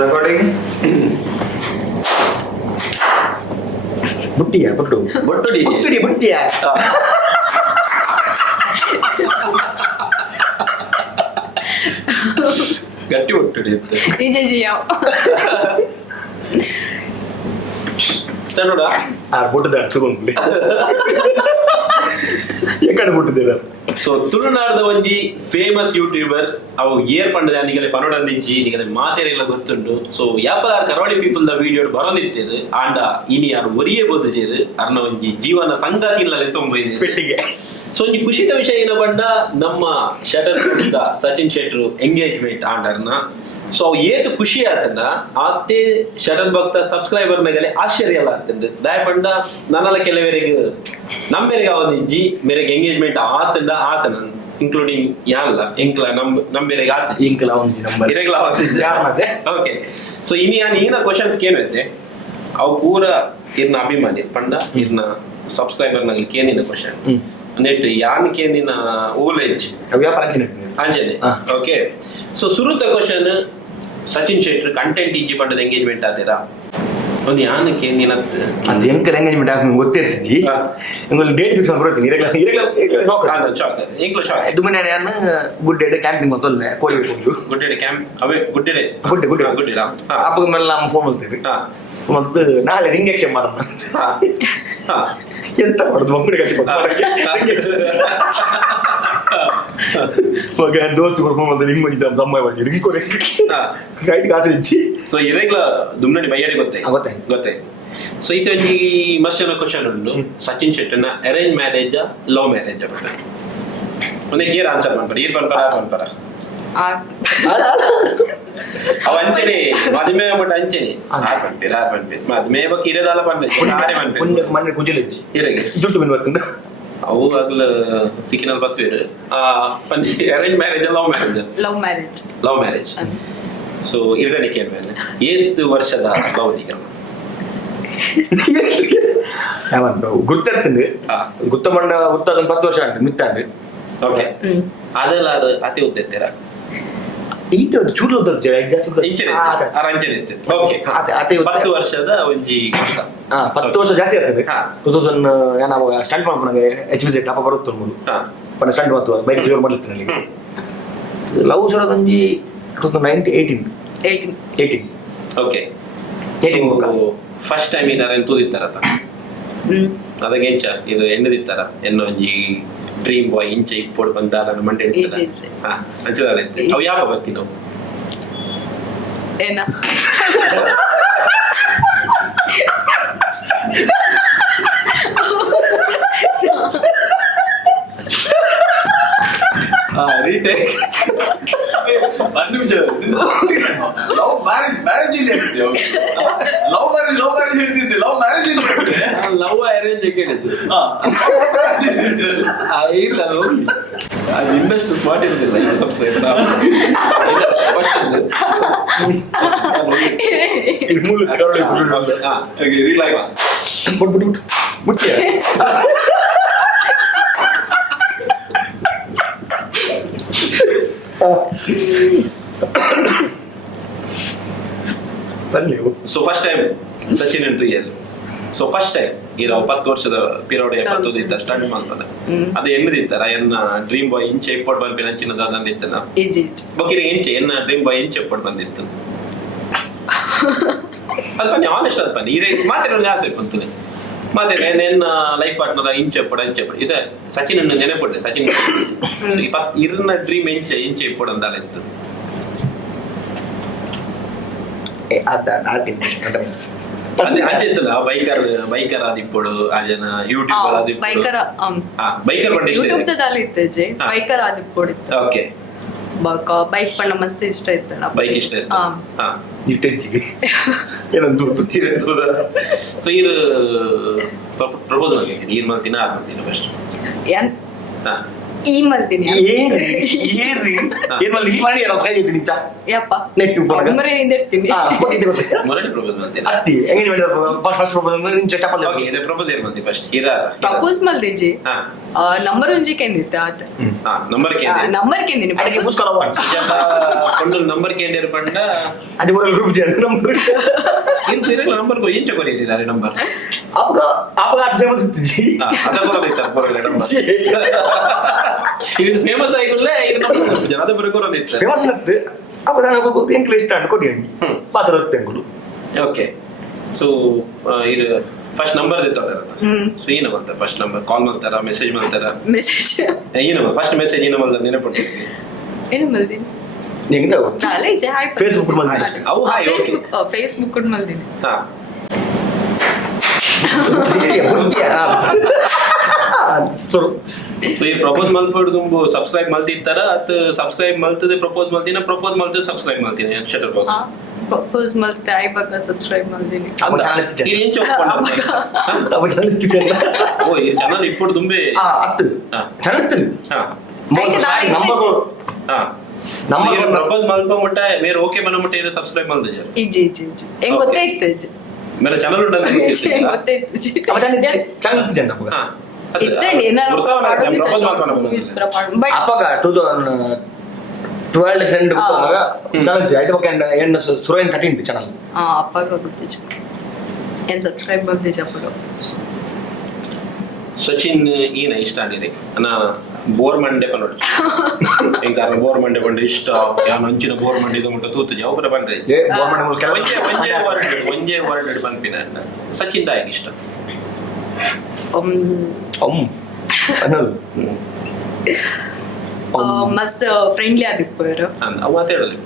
Recording. ಬುಟ್ಟಿಯಾ ಬುಟ್ಟು ಬೊಟ್ಟುಡಿ ಬುಟ್ಟಿಡಿ ಬುಟ್ಟಿಯಾ ಗಟ್ಟಿ ಬೊಟ್ಟುಡಿ ಅಂತ ನಿಜ ನೋಡ ಬುಟ್ಟದ ತಗೊಂಡ್ಲಿ ಎಕಡೆ ಬುಟ್ಟದಿಲ್ಲ. ಸೊ ತುಳುನಾಡದ ಒಂಜಿ ಫೇಮಸ್ ಯೂಟ್ಯೂಬರ್ ಅವು ಏರ್ ಪಂಡದ ನಿಗಲೆ ಪನೋಡಂದಿಜ್ಜಿ ನಿಗಲೆ ಮಾತೇರೆಲ್ಲ ಗೊತ್ತುಂಡು. ಸೊ ಯಾಪಲ ಕರಾವಳಿ ಪೀಪಲ್ ದ ವಿಡಿಯೋ ಬರೋದಿತ್ತೇರು ಆಂಡ ಇನಿ ಯಾರು ಒರಿಯೇ ಬೋದಿಜೇರು ಅರ್ನ ಒಂಜಿ ಜೀವನ ಸಂಗಾತಿ ಇಲ್ಲ ಲೆಸೊಂಬೈದು ಪೆಟ್ಟಿಗೆ. ಸೊ ಒಂಜಿ ಖುಷಿದ ವಿಷಯ ಏನ ಬಂಡ ನಮ್ಮ ಶಟರ್ ಸಚಿನ್ ಶೆಟ್ರು ಎಂಗೇಜ್ಮೆಂಟ್ ಆಂಡರ್ನ. ಸೊ ಅವು ಏತು ಖುಷಿ ಆತನ ಆತೆ ಶಟರ್ ಭಕ್ತ ಸಬ್ಸ್ಕ್ರೈಬರ್ ಮೇಲೆ ಆಶ್ಚರ್ಯ ಎಲ್ಲ ಆಗ್ತಂಡು ದಾಯ ಪಂಡ ನನ್ನಲ್ಲ ಕೆಲವರಿಗೆ ನಮ್ಮೆರಿಗೆ ಅವನಿಜ್ಜಿ ಮೇರೆಗೆ ಎಂಗೇಜ್ಮೆಂಟ್ ಆತಂಡ ಆತನ ಇನ್ಕ್ಲೂಡಿಂಗ್ ಯಾಲ್ಲ ಎಂಕ್ಲ ನಮ್ಮೆರಿಗೆ ಆತ ಇಂಕಲ ಒಂಜಿ ನಂಬರ್ ಇರೆಗ್ಲ ಓಕೆ. ಸೊ ಇನಿ ಯಾನ್ ಈನ ಕ್ವಶನ್ಸ್ ಕೇಳುತ್ತೆ ಅವು ಪೂರ ಇರ್ನ ಅಭಿಮಾನಿ ಪಂಡ ಇರ್ನ ಸಬ್ಸ್ಕ್ರೈಬರ್ ನಲ್ಲಿ ಕೇಂದಿನ ಕ್ವಶನ್ ನೆಟ್ ಯಾನ್ ಕೇಂದಿನ ಓಲೇಜ್ ವ್ಯಾಪಾರ ಅಂಜನೆ. ಓಕೆ. ಸೊ ಸುರುತ ಕ್ವಶನ್ ಸಚಿನ್ ಶೆಟ್ರ್ ಕಂಟೆಂಟ್ ಇಜ್ಜಿ ಪಂಡದ ಎಂಗೇಜ್ಮೆಂಟ್ ಆತೀರಾ ಒಂದು ಯಾನ್ ಕೇಂದಿನ ಅದು ಎಂಕಲ್ ಎಂಗೇಜ್ಮೆಂಟ್ ಆಗ ಗೊತ್ತಿರ್ತಿಜಿ ನಿಮಗೆ ಡೇಟ್ ಫಿಕ್ಸ್ ಮಾಡ್ಬಿಡ್ತೀನಿ ಇಂಗ್ಲ ಶಾಕ್ ದುಮನೆ ಯಾನ ಗುಡ್ಡೆ ಕ್ಯಾಂಪಿಂಗ್ ಮೊದಲೇ ಕೋಳಿ ಕೊಂಡು ಗುಡ್ಡೆ ಕ್ಯಾಂಪ್ ಅವೇ ಗುಡ್ಡೆ ಗುಡ್ಡೆ ಅಪ್ಪಗ ಮೇಲೆ ನಮ್ಮ ಫೋನ್ ಮಾಡ್ತೀವಿ ಮತ್ತು ನಾಳೆ ರಿಂಗ್ ಎಕ್ಷನ್ ಮಾಡೋಣ ಎಂತ ಮಾಡೋದು ಮಕ್ಕಳಿಗೆ ದೋಸ್ತು ಫೋನ್ ಮಾಡ್ತಾರೆ ರಿಂಗ್ ಮಾಡಿದ್ದ ದಮ್ಮ ರಿಂಗ್ ಕೊರೆ ಗೈಡ್ ಕಾಸು ಇಚ್ಚಿ. ಸೊ ಇರೆಗ್ಲ ದುಮ್ನಡಿ ಬಯ್ಯಾಡಿ ಗೊತ್ತೇ ಗೊತ್ತೇ. ಸೊ ಇದು ಈ ಮಸ್ತ್ ಕ್ವಶನ್ ಉಂಟು ಸಚಿನ್ ಶೆಟ್ಟರ್ನ ಅರೇಂಜ್ ಮ್ಯಾರೇಜ್ ಲವ್ ಮ್ಯಾರೇಜ್ ಒಂದೇ ಕ್ಲಿಯರ್ ಆನ್ಸರ್ ಮಾಡ್ತಾರೆ ಈರ್ ಪನ್ಪರ ಅವ ಅಂಚನೆ ಮದುವೆ ಮಟ್ಟ ಅಂಚನೆ ಆರ್ ಪನ್ಪೇರ್ ಮದುವೆ ಕಿರದಾಲ ಮಣ್ಣು ಕುಜಲಿಚ್ಚಿ ಇರೆಗೆ ಜುಟ್ಟು ಬಿನ್ ಬರ್ತಂಡ ಅವು ಆಗ್ಲ ಸಿಕ್ಕಿನಲ್ಲಿ ಬರ್ತೇವೆ arrange marriage love marriage. So ಇರ್ಗಣಿಕೆ ಮೇಲೆ ಏತ್ ವರ್ಷದ ಲವ್ ಈಗ ಗುರ್ತಂದು ಗುತ್ತ ಮಂಡ ಗುತ್ತ 10 ವರ್ಷ ಉಂಟು ಮಿತ್ತಾಂಡು. ಓಕೆ. ಅದೆಲ್ಲ ಅತಿ ಉದ್ದೇರ ಈತ ಚೂರು ಓದ್ತಾರೆ ಓಕೆ. 10 ವರ್ಷದ ಒಂಜಿ 10 ವರ್ಷ ಜಾಸ್ತಿ ಆಗ್ತದೆ. 2000 ನಾವು ಸ್ಟಾರ್ಟ್ ಮಾಡ್ಕೊಂಡಾಗ HVZ ಅಪ್ಪ ಬರುತ್ತೆ ಪಣ ಸ್ಟಾರ್ಟ್ ಮಾಡ್ತು ಬೈಕ್ ಡ್ರೈವರ್ ಮಾಡ್ಲಿಕ್ಕೆ ನನಗೆ ಲವ್ ಸರದ ಒಂಜಿ 2018. ಓಕೆ. ಫಸ್ಟ್ ಟೈಮ್ ಇದಾರೆ ತೂದಿತ್ತಾರತ ಅದಕ್ಕೆ ಎಂಚ ಇದು ಎಣ್ಣದಿತ್ತಾರ ಎನ್ನ ಒಂಜಿ ಡ್ರೀಮ್ ಬಾಯ್ ಇಂಚ ಇಪ್ಪೋಡು ಬಂದಾರ ಮಂಡೆ ಅಂಚದಾರ ಅವು ಯಾಪ ಬತ್ತಿ ನಾವು ಏನ ರೀಟೇಕ್ ಒಂದು ನಿಮಿಷ ಲವ್ ಅರೇಂಜ್ ಕೇಳಿದ್ದು ಇಲ್ಲ ಅದು ಇನ್ನಷ್ಟು ಸ್ಮಾರ್ಟ್ ಇರುದಿಲ್ಲ ಈಗ subscriber so first time Sachin and year. So first time ಇದು 10 ವರ್ಷದ ಪಿರಿಯಡ್ 70 ಇದ್ದ ಸ್ಟಾರ್ಟ್ ಮಾಡ್ತಾರೆ ಅದು ಎನ್ನದಿತ್ತಾರ ಎನ್ನ ಡ್ರೀಮ್ ಬಾಯ್ ಇಂಚೆ ಇಪ್ಪಟ್ಟು ಬಂದಿನ ಚಿನ್ನದ ಅಂದಿತ್ತನ ಬಕೀರಿ ಎಂಚೆ ಎನ್ನ ಡ್ರೀಮ್ ಬಾಯ್ ಇಂಚೆ ಇಪ್ಪಟ್ಟು ಬಂದಿತ್ತು ಅದು ಬನ್ನಿ ಆನೆಸ್ಟ್ ಅದು ಬನ್ನಿ ಇರೇ ಮಾತಿರೋ ಜಾಸ್ತಿ ಬಂತು ಮತ್ತೆ ನನ್ನ ಲೈಫ್ ಪಾರ್ಟ್ನರ್ ಇಂಚೆ ಇಪ್ಪಡು ಅಂಚೆ ಇಪ್ಪಡು ಇದೆ ಸಚಿನ್ ಅನ್ನು ನೆನೆಪಟ್ಟೆ ಸಚಿನ್ ಇರ್ನ ಡ್ರೀಮ್ ಇಂಚೆ ಇಪ್ಪಡು ಅಂದಾಲ ಇತ್ತು ಅಂಚೆತ್ತಲ್ಲ ಬೈಕರ್ ಆದಿಪ್ಪಡು ಆ ಜನ ಯೂಟ್ಯೂಬರ್ ಬೈಕರ್ ಬೈಕರ್ ಆದಿಪ್ಪಡು ಓಕೆ ಬೈಕ್ ಪಣ್ಣ ಮಸ್ತ್ ಇಷ್ಟ ಇತ್ತು ಬೈಕ್ ಇಷ್ಟ ಇತ್ತು ಸೊ ಇದು ಪ್ರಪೋಸ್ ಮಾಡ್ತೀನಿ ನೀರ್ ಮಾಡ್ತೀನಿ ಆದ್ ಮಾಡ್ತೀನಿ ಫಸ್ಟ್ ಈ ಮಲ್ದಿನಿ ಏನ್ರಿ ಮಾಡಿ ಕೈ ನಿಂಚ ಯಪ್ಪ ನೆಟ್ಟು ಮರೆ ನಿಂದಿರ್ತೀನಿ ಮೊರಡಿ ಪ್ರಪೋಸ್ ಮಾಡ್ತೀನಿ ಅತ್ತಿ ಹೆಂಗೆ ಫಸ್ಟ್ ಪ್ರಪೋಸ್ ನಿಂಚ ಚಪ್ಪಲ್ ಇದು ಪ್ರಪೋಸ್ ಏನ್ ಮಾಡ್ತೀನಿ ಫಸ್ಟ್ ಪ್ರಪೋಸ್ ಮಲ್ದಿಜಿ ನಂಬರ್ ಒಂಜಿ ಕೆಂದಿತ್ತ ಆತ ನಂಬರ್ ನಂಬರ್ ಕೆಂದಿನಿ ಅದಕ್ಕೆ ಮುಸ್ಕೊಳವ ಕೊಂಡು ನಂಬರ್ ಕೇಂದ್ರ ಪಂಡ ಅದು ಬರಲ್ಲ ಗ್ರೂಪ್ ಜನ ನಂಬರ್ ಇರ್ತಿರಲ್ಲ ನಂಬರ್ ಕೊ ಎಂಚ ಕೊರಿಯಿದ್ದಾರೆ ನಂಬರ್ ಅಪಘಾತ ಫೇಮಸ್ ಇತ್ತಿಜಿ ಅದ ಬರೋದಿತ್ತಾರೆ ಪರವಾಗಿಲ್ಲ ನಂಬರ್ ಇದು ಫೇಮಸ್ ಆಗಿರಲೇ ಇದು ನಂಬರ್ ಜನ ಅದ ಬರೋದಿತ್ತು ಫೇಮಸ್ ನತ್ತು ಅಪ್ಪ ನಾನು ಎಂಕ್ಲೆ ಇಷ್ಟ ಅಂತ ಕೊಡಿ ಪಾತ್ರ ತೆಂಗುಲು ಓಕೆ ಸೊ ಇದು ಫಸ್ಟ್ ನಂಬರ್ ಇತ್ತಲ್ಲ ಸೊ ಏನು ಬಂತ ಫಸ್ಟ್ ನಂಬರ್ ಕಾಲ್ ಮಾಡ್ತಾರ ಮೆಸೇಜ್ ಮಾಡ್ತಾರ ಮೆಸೇಜ್ ಏನು ಫಸ್ಟ್ ಮೆಸೇಜ್ ಏನು ಬಂದ ನೆನಪಟ್ಟಿದ್ವಿ ಏನು ಮಲ್ದಿನಿ ಹೆಂಗ ನಾಳೆ ಜೆ ಹಾಯ್ ಫೇಸ್ಬುಕ್ ಮಲ್ದಿನಿ ಅವು ಹಾಯ್ ಫೇಸ್ಬುಕ್ ಮಲ್ದಿನಿ ಹಾ ಸೊ ಈ ಪ್ರಪೋಸ್ ಮಲ್ಪಡ್ ತುಂಬು ಸಬ್ಸ್ಕ್ರೈಬ್ ಮಲ್ತಿರ್ತಾರ ಅತ್ ಸಬ್ಸ್ಕ್ರೈಬ್ ಮಲ್ತದೆ ಪ್ರಪೋಸ್ ಮಲ್ತಿನ ಪ್ರಪೋಸ್ ಮಲ್ತದೆ ಸಬ್ಸ್ಕ್ರೈಬ್ ಮಲ್ತೀನಿ ಶಟರ್ ಬಾಕ್ಸ್ ಪ್ರಪೋಸ್ ಮಲ್ತೆ ಐಬಾಗ ಸಬ್ಸ್ಕ್ರೈಬ್ ಮಲ್ದಿನಿ ಇದು ಏನ್ ಓ ಈ ಚಾನಲ್ ಇಪ್ಪಡು ತುಂಬೆ ನಂಬರ್ ಪ್ರಪೋಸ್ ಮಲ್ಪ ಮುಟ್ಟ ಬೇರೆ ಓಕೆ ಬನ್ನ ಮುಟ್ಟ ಇದು ಸಬ್ಸ್ಕ್ರೈಬ್ ಮಲ್ತ ಇಜ್ಜಿ ಇಜ್ಜಿ ಇಜ್ಜಿ ಹೆಂಗ್ ಗೊತ್ತೇ ಇತ್ತು ಇಜ್ಜಿ ಮೇರೆ ಚಾನಲ್ ಉಂಟಂತ ಗೊತ್ತೇ ಇತ್ತು ಇಜ್ಜಿ ಇತ್ತಂడి ಅಪ್ಪಗ 2012 ಟ್ರೆಂಡ್ ಚಾಲೆಂಜ್ ಐದು ಓಕೆ ಎಂಡ್ ಸುರೇನ್ 13 ಚಾನಲ್ ಅಪ್ಪಗ ಗೊತ್ತಿಜ್ಜಿ ಏನ್ ಸಬ್ಸ್ಕ್ರೈಬ್ ಬಂದಿಜ್ಜಿ ಅಪ್ಪಗ ಸಚಿನ್ ಏನ ಇಷ್ಟ ಆಗಿದೆ ನಾ ಬೋರ್ ಮಂಡೆ ಪನ್ನೋಡು ಎಂಕಾರ ಬೋರ್ ಮಂಡೆ ಬಂದ್ರೆ ಇಷ್ಟ ಯಾನು ಅಂಚಿನ ಬೋರ್ ಮಂಡೆ ಇದು ಮುಟ್ಟ ತೂತು ಅವರ ಬಂದ್ರೆ ಒಂಜೇ ವರ್ಡ್ ಬಂದ್ಪಿನ ಸಚಿನ್ ದಾಯಕ ಇಷ್ಟ ಮಸ್ತ್ ಫ್ರೆಂಡ್ಲಿ ಆದಿಪ್ಪರು ಅವು ಮಾತಾಡಲಿ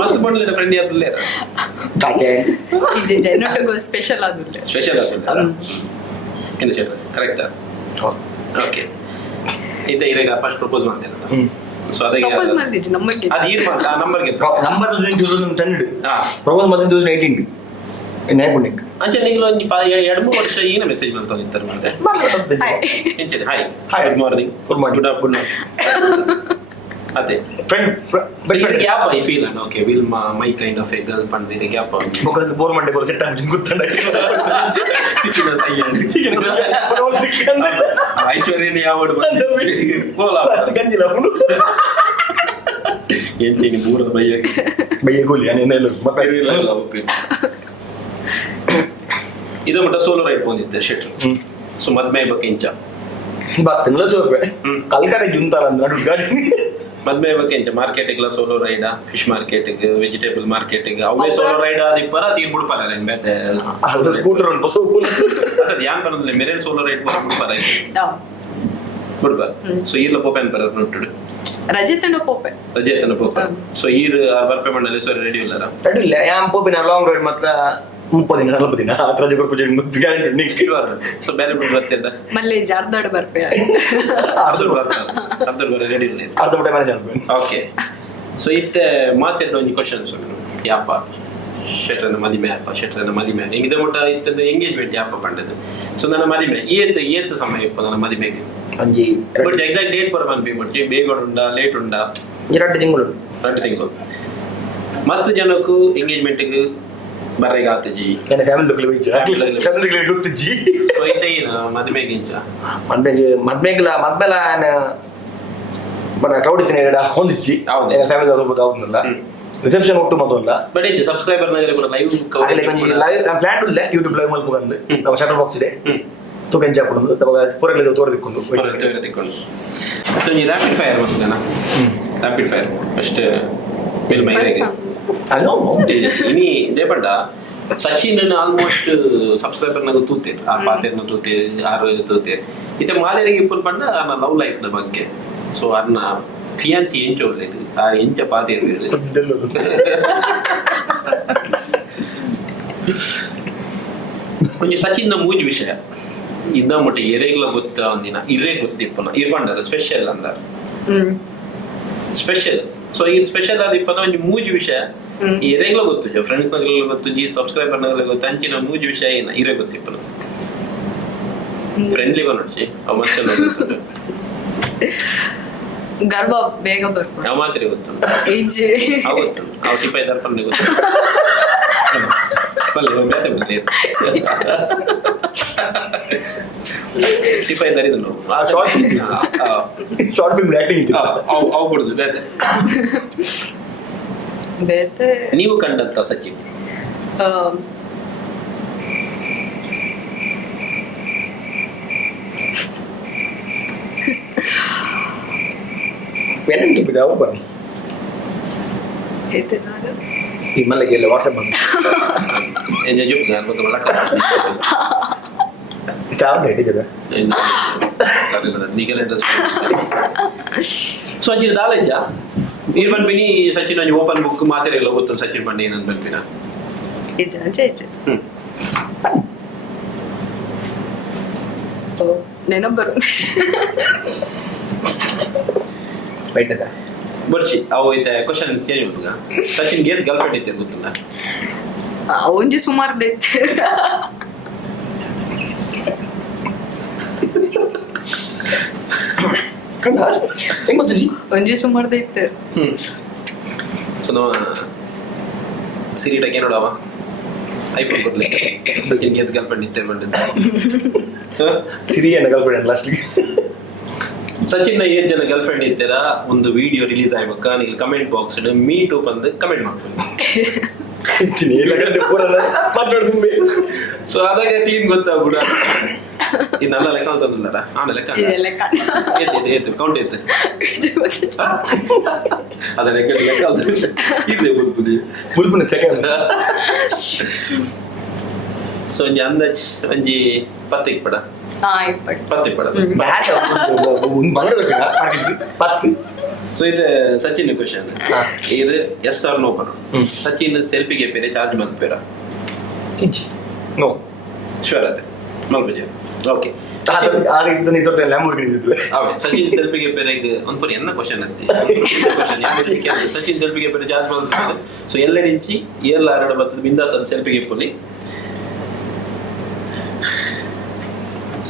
ಮಸ್ತ್ ಬಂಡ್ಲಿ ಫ್ರೆಂಡ್ಲಿ ಆದ್ರಲ್ಲೇ ಜನಟು ಸ್ಪೆಷಲ್ ಆದ್ರಲ್ಲೇ ಸ್ಪೆಷಲ್ ಆದ್ರಲ್ಲ ಏನು ಚೇಟ ಕರೆಕ್ಟಾ ಓಕೆ ಇದ್ದ ಇರಾಗ ಫಸ್ಟ್ ಪ್ರಪೋಸ್ ಮಾಡ್ತೇನೆ ಸೊ ಅದಕ್ಕೆ ಪ್ರಪೋಸ್ ಮಾಡಿದ್ವಿ ನಂಬರ್ಗೆ ಅದು ಏನು ಮಾಡ್ತಾ ನಂಬರ್ಗೆ ನಂಬರ್ 2010 ಪ್ರಪೋಸ್ ಮಾಡಿದ್ದು 2018 ನೆನಪುಂಡಿಕ್ ಅಂಚೆ ನೀವು ಒಂದು 2-3 ವರ್ಷ ಏನು ಮೆಸೇಜ್ ಮಾಡ್ತಾ ಇರ್ತಾರೆ ಮತ್ತೆ ಎಂಚಿದೆ hi good morning good afternoon ಅದೇ friend gap I feel an okay will my kind of a girl ಪಂಡಿದೆ ಗ್ಯಾಪ್ ಮುಖದ ಬೋರ್ ಮಂಡೆ ಬೋರ್ ಸೆಟ್ ಆಗಿ ಗೊತ್ತಂಡ ಸಿಕ್ಕಿನ ಸೈಯಂಡ್ ಐಶ್ವರ್ಯನೇ ಯಾವಡ್ ಬಂದೆ ಬೋಲಾ ಗಂಜಿಲ ಪುನು ಎಂಚಿನಿ ಬೂರದ ಬಯ್ಯ ಗೋಲಿ ಅನೇನೆಲ್ಲ ಮಕ್ಕಳು ಇಲ್ಲ ಒಪ್ಪಿ ಇದು ಮಟ್ಟ ಸೋಲೋ ರೈಡ್ ಬಂದಿದ್ದೆ ಶೆಟ್ ಸೊ ಮದ್ಮೆ ಬಗ್ಗೆ ಇಂಚ ತಿಂಗಳ ಸೋರ್ಬೆ ಕಲ್ಕರೆ ಜುಂತಾರ ಅಂದ್ರೆ ಗಾಡಿ ಮದ್ಮೆ ಬಗ್ಗೆ ಇಂಚ ಮಾರ್ಕೆಟಿಗೆ ಸೋಲೋ ರೈಡ ಫಿಶ್ ಮಾರ್ಕೆಟಿಗೆ ವೆಜಿಟೇಬಲ್ ಮಾರ್ಕೆಟಿಗೆ ಅವೇ ಸೋಲೋ ರೈಡ್ ಆದಿಪ್ಪರ ತೀರ್ ಬಿಡ್ಪಾರ ಬೇತೆ ಸ್ಕೂಟರ್ ಒಂದು ಬಸ್ ಅದ ಯಾನ್ ಪರದಲ್ಲಿ ಮೆರೇನ್ ಸೋಲೋ ರೈಡ್ ಬಿಡ್ಪಾರ ಬಿಡ್ಪಾರ ಸೊ ಈರ್ಲ ಪೋಪೆನ್ ಪರ ನೋಟ್ಟು ರಜೆತನ ಪೋಪೆ ಸೊ ಈರ್ ಬರ್ಪೆ ಮಂಡಲಿ ಸೊ ರೆಡಿ ಇಲ್ಲ ರೆಡಿ ಇಲ್ಲ ಯಾನ್ ಪೋಪಿನ ಲಾಂಗ್ ರೈಡ್ ಮತ್ತೆ 30 ದಿನ 40 ದಿನ ರಜೆ ಕೊಟ್ಟು ಗ್ಯಾರಂಟಿ ಸೊ ಬೇರೆ ಬಿಟ್ಟು ಬರ್ತಿದ್ದ ಮಲ್ಲೇಜ್ ಅರ್ಧಡ್ ಬರ್ಪೆ ಅರ್ಧ ರೆಡಿ ಇಲ್ಲ ಅರ್ಧ ಬಿಟ್ಟೆ ಮ್ಯಾನೇಜರ್ ಓಕೆ ಸೊ ಇತ್ತೆ ಮಾತಾಡ ಒಂದು ಕ್ವಶನ್ಸ್ ಯಾಪ ಶೆಟ್ರನ ಮದಿಮೆ ಯಾಪ ಶೆಟ್ರನ ಮದಿಮೆ ಹೆಂಗಿದೆ ಮುಟ್ಟ ಇತ್ತಂದ್ರೆ ಎಂಗೇಜ್ಮೆಂಟ್ ಯಾಪ ಪಂಡದು ಸೊ ನನ್ನ ಮದಿಮೆ ಏತು ಸಮಯ ಇಪ್ಪ ನನ್ನ ಮದಿಮೆಗೆ ಅಂಜಿ ಬಟ್ ಎಕ್ಸಾಕ್ಟ್ ಡೇಟ್ ಬರ ಬಂದ್ವಿ ಮಟ್ಟಿ ಬೇಗ ಉಂಡ ಲೇಟ್ ಉಂಡ 2 ತಿಂಗಳು ಮಸ್ತ್ ಜನಕ್ಕೂ ಎಂಗೇಜ್ಮೆಂಟ್ಗೆ ಬರ್ರೆಗೆ ಆತಜಿ ನನ್ನ ಫ್ಯಾಮಿಲಿ ಗೊತ್ತಿಜ್ಜಿ ಸೊ ಇತ್ತೇನ ಮದುವೆಗೆ ಇಂಚ ಮದ್ಮೆಗಳ ಕ್ರೌಡ್ ಇತ್ತಿನ ಹೊಂದಿಚ್ಚಿ ಫ್ಯಾಮಿಲಿ ಅವ್ರಲ್ಲ ರಿಸೆಪ್ಷನ್ ಒಟ್ಟು ಮೊದಲ ಬಟ್ ಇದು ಸಬ್ಸ್ಕ್ರೈಬರ್ ನಗರ ಕೂಡ ಲೈವ್ ಪ್ಲಾನ್ ಇಲ್ಲ ಯೂಟ್ಯೂಬ್ ಲೈವ್ ಮಲ್ಪ ಬಂದು ನಮ್ಮ ಶಟರ್ ಬಾಕ್ಸ್ ಇದೆ ತುಕಂಚ ಹಾಕೊಂಡು ಪೂರಗಳಿಗೆ ತೋರದಿಕ್ಕೊಂಡು ರ್ಯಾಪಿಡ್ ಫೈರ್ ಮಾಡ್ತಾನ ರ್ಯಾಪಿಡ್ ಫೈರ್ ಫಸ್ಟ್ ಮೇಲ್ ಮೈಗೆ ಇನಿ ಇದೇ ಪಂಡ ಸಚಿನ್ ಆಲ್ಮೋಸ್ಟ್ ಸಬ್ಸ್ಕ್ರೈಬರ್ ನಗ ತೂತೇನೆ ಆ ಪಾತೆರ್ನ ತೂತೇನೆ ಆರು ತೂತೇನೆ ಇತ್ತೆ ಮಾಲೆರಿಗೆ ಇಪ್ಪಲ್ ಪಂಡ ನನ್ನ ಲವ್ ಲೈಫ್ ನ ಬಗ್ಗೆ ಸೊ ಅನ್ನ ಫಿಯಾನ್ಸಿ ಎಂಚ ಒಳ್ಳೇದು ಆ ಎಂಚ ಪಾತೆರ್ ಒಂಜಿ ಸಚಿನ್ ನ ಮೂಜಿ ವಿಷಯ ಇದ್ದ ಮಟ್ಟ ಎರೆಗ್ಲ ಗೊತ್ತ ಒಂದಿನ ಇರೇ ಗೊತ್ತಿಪ್ಪನ ಇರ್ಬಂಡದ ಸ್ಪೆಷಲ್ ಅಂದಾರ ಸ್ಪೆಷಲ್ ಸೊ ಈ ಸ್ಪೆಷಲ್ ಆದ ಇಪ್ಪನ ಒಂಜಿ ಮೂಜಿ ವಿಷಯ ಎರೆಗ್ಲ ಗೊತ್ತು ಫ್ರೆಂಡ್ಸ್ ನಗಲ ಗೊತ್ತು ಜಿ ಸಬ್ಸ್ಕ್ರೈಬರ್ ನಗಲ ಗೊತ್ತು ಅಂಚಿನ ಮೂಜಿ ವಿಷಯ ಏನ ಇರೇ ಗೊತ್ತಿಪ್ಪನ ಫ್ರೆಂಡ್ಲಿ ಬಂದು ಅವಶ್ಯ ಗರ್ಭ ಬೇಗ ಬರ್ಬೋದು. ಯಾವ ಮಾತ್ರೆ ಗೊತ್ತು ಏಜ್ ಗೊತ್ತು ಅವು ಟಿಪ್ಪ ದರ್ಪಣೆ ಗೊತ್ತು ಬೇತೆ ಬಂದಿ ಟಿಪ್ಪ ಇದ್ದಾರೆ ನಾವು ಶಾರ್ಟ್ ಫಿಲ್ಮ್ ಆಕ್ಟಿಂಗ್ ಅವು ಬಿಡುದು ಬೇತೆ ಬೇತೆ. ನೀವು ಕಂಡಂತ ಸಚಿನ್ ಪೆನಂಟಿ ಬಿಡಾವು ಬಾ ಬೇತೆ ನಾನು ಈ ಮಲ್ಲಿಗೆ ವಾಟ್ಸಪ್ ಬಂದು ಏನು ಜುಪ್ ನಾನು ಮತ್ತೆ ಮಲಕ ಚಾವ್ ಹಿಡಿದಿದೆ ನೀಗೆಲ್ಲ ಇಂಟ್ರೆಸ್ಟ್ ಸೊ ಅಂಚಿನ ದಾಲೆಜ್ಜ ನೀರು ಬಂದ್ಬಿನಿ ಸಚಿನ್ ಒಂಜಿ ಓಪನ್ ಬುಕ್ ಮಾತೆರೆ ಎಲ್ಲ ಗೊತ್ತು ಸಚಿನ್ ಪಂಡೆ ಏನಂತ ಬಂದ್ಬಿನ ಏಜ್ ಅಂಚೆ ಏಜ್ ನೆನಪರು ಬೈಟದ ಬರ್ಚಿ ಅವು ಐತೆ ಕ್ವಶನ್ ಚೇಂಜ್ ಉಂಟುಗ ಸಚಿನ್ ಗೇತ್ ಗರ್ಲ್ ಫ್ರೆಂಡ್ ಇತ್ತೆ ಗೊತ್ತಿಲ್ಲ ಒಂಜಿ ಸುಮಾರು ದೈತೆ ಕಂಡ ಹೆಂಗ್ ಗೊತ್ತಿಜಿ ಒಂಜಿ ಸುಮಾರು ದೈತೆ ಸೊ ನಾವು ಸಿರಿಟಾಗಿ ನೋಡವ ಐಫೋನ್ ಕೊಡ್ಲಿ ಸಚಿನ್ ಗೇತ್ ಗರ್ಲ್ ಫ್ರೆಂಡ್ ಇತ್ತೆ ಬಂದಿದ್ದ ಸಿರಿಯನ್ನ ಗರ್ಲ್ ಫ್ರೆಂಡ್ ಲಾಸ್ಟ್ಗೆ ಸಚಿನ್ ಏನ್ ಜನ ಗರ್ಲ್ ಫ್ರೆಂಡ್ ಇದ್ದೀರ ಒಂದು ವಿಡಿಯೋ ರಿಲೀಸ್ ಆಗ್ಬೇಕ ನೀವು ಕಮೆಂಟ್ ಬಾಕ್ಸ್ ಮೀ ಟು ಬಂದು ಕಮೆಂಟ್ ಮಾಡ್ತೀನಿ ಸೊ ಅದಾಗ ಟೀಮ್ ಗೊತ್ತಾಗ್ಬಿಡ ಇದೆಲ್ಲ ಲೆಕ್ಕ ಅಂತಂದಾರ ಆಮೇಲೆ ಲೆಕ್ಕ ಏತು ಕೌಂಟ್ ಐತೆ ಅದ ಲೆಕ್ಕ ಇದೆ ಬುಲ್ಬುಲ್ ಸೆಕೆಂಡ್ ಸೊ ಒಂಜಿ ಅಂದಾಜ್ ಒಂಜಿ ಪತ್ತಿಗೆ ಪಡ ಪತ್ತಿ ಪಡ ಪತ್ತು ಸೊ ಇದು ಸಚಿನ್ ಕ್ವಶನ್ ಇದು ಎಸ್ ಆರ್ ನೋ ಬರ ಸಚಿನ್ ಸೆಲ್ಫಿಗೆ ಬೇರೆ ಚಾರ್ಜ್ ಮಾಡ್ಬೇರ ನೋ ಶೂರ್ ಅದೇ ಮಲ್ಪಜ ಓಕೆ ಸಚಿನ್ ಸೆಲ್ಫಿಗೆ ಬೇರೆ ಒಂದ್ಪರಿ ಎನ್ನ ಕ್ವಶನ್ ಅತ್ತಿ ಸಚಿನ್ ಸೆಲ್ಫಿಗೆ ಬೇರೆ ಚಾರ್ಜ್ ಮಾಡ್ತಾರೆ ಸೊ ಎಲ್ಲೆಡಿಂಚಿ ಏರ್ಲ ಆರಡ ಬರ್ತದೆ ಬಿಂದಾಸ್ ಅದು ಸೆಲ್ಫಿಗೆ ಪೊಲಿ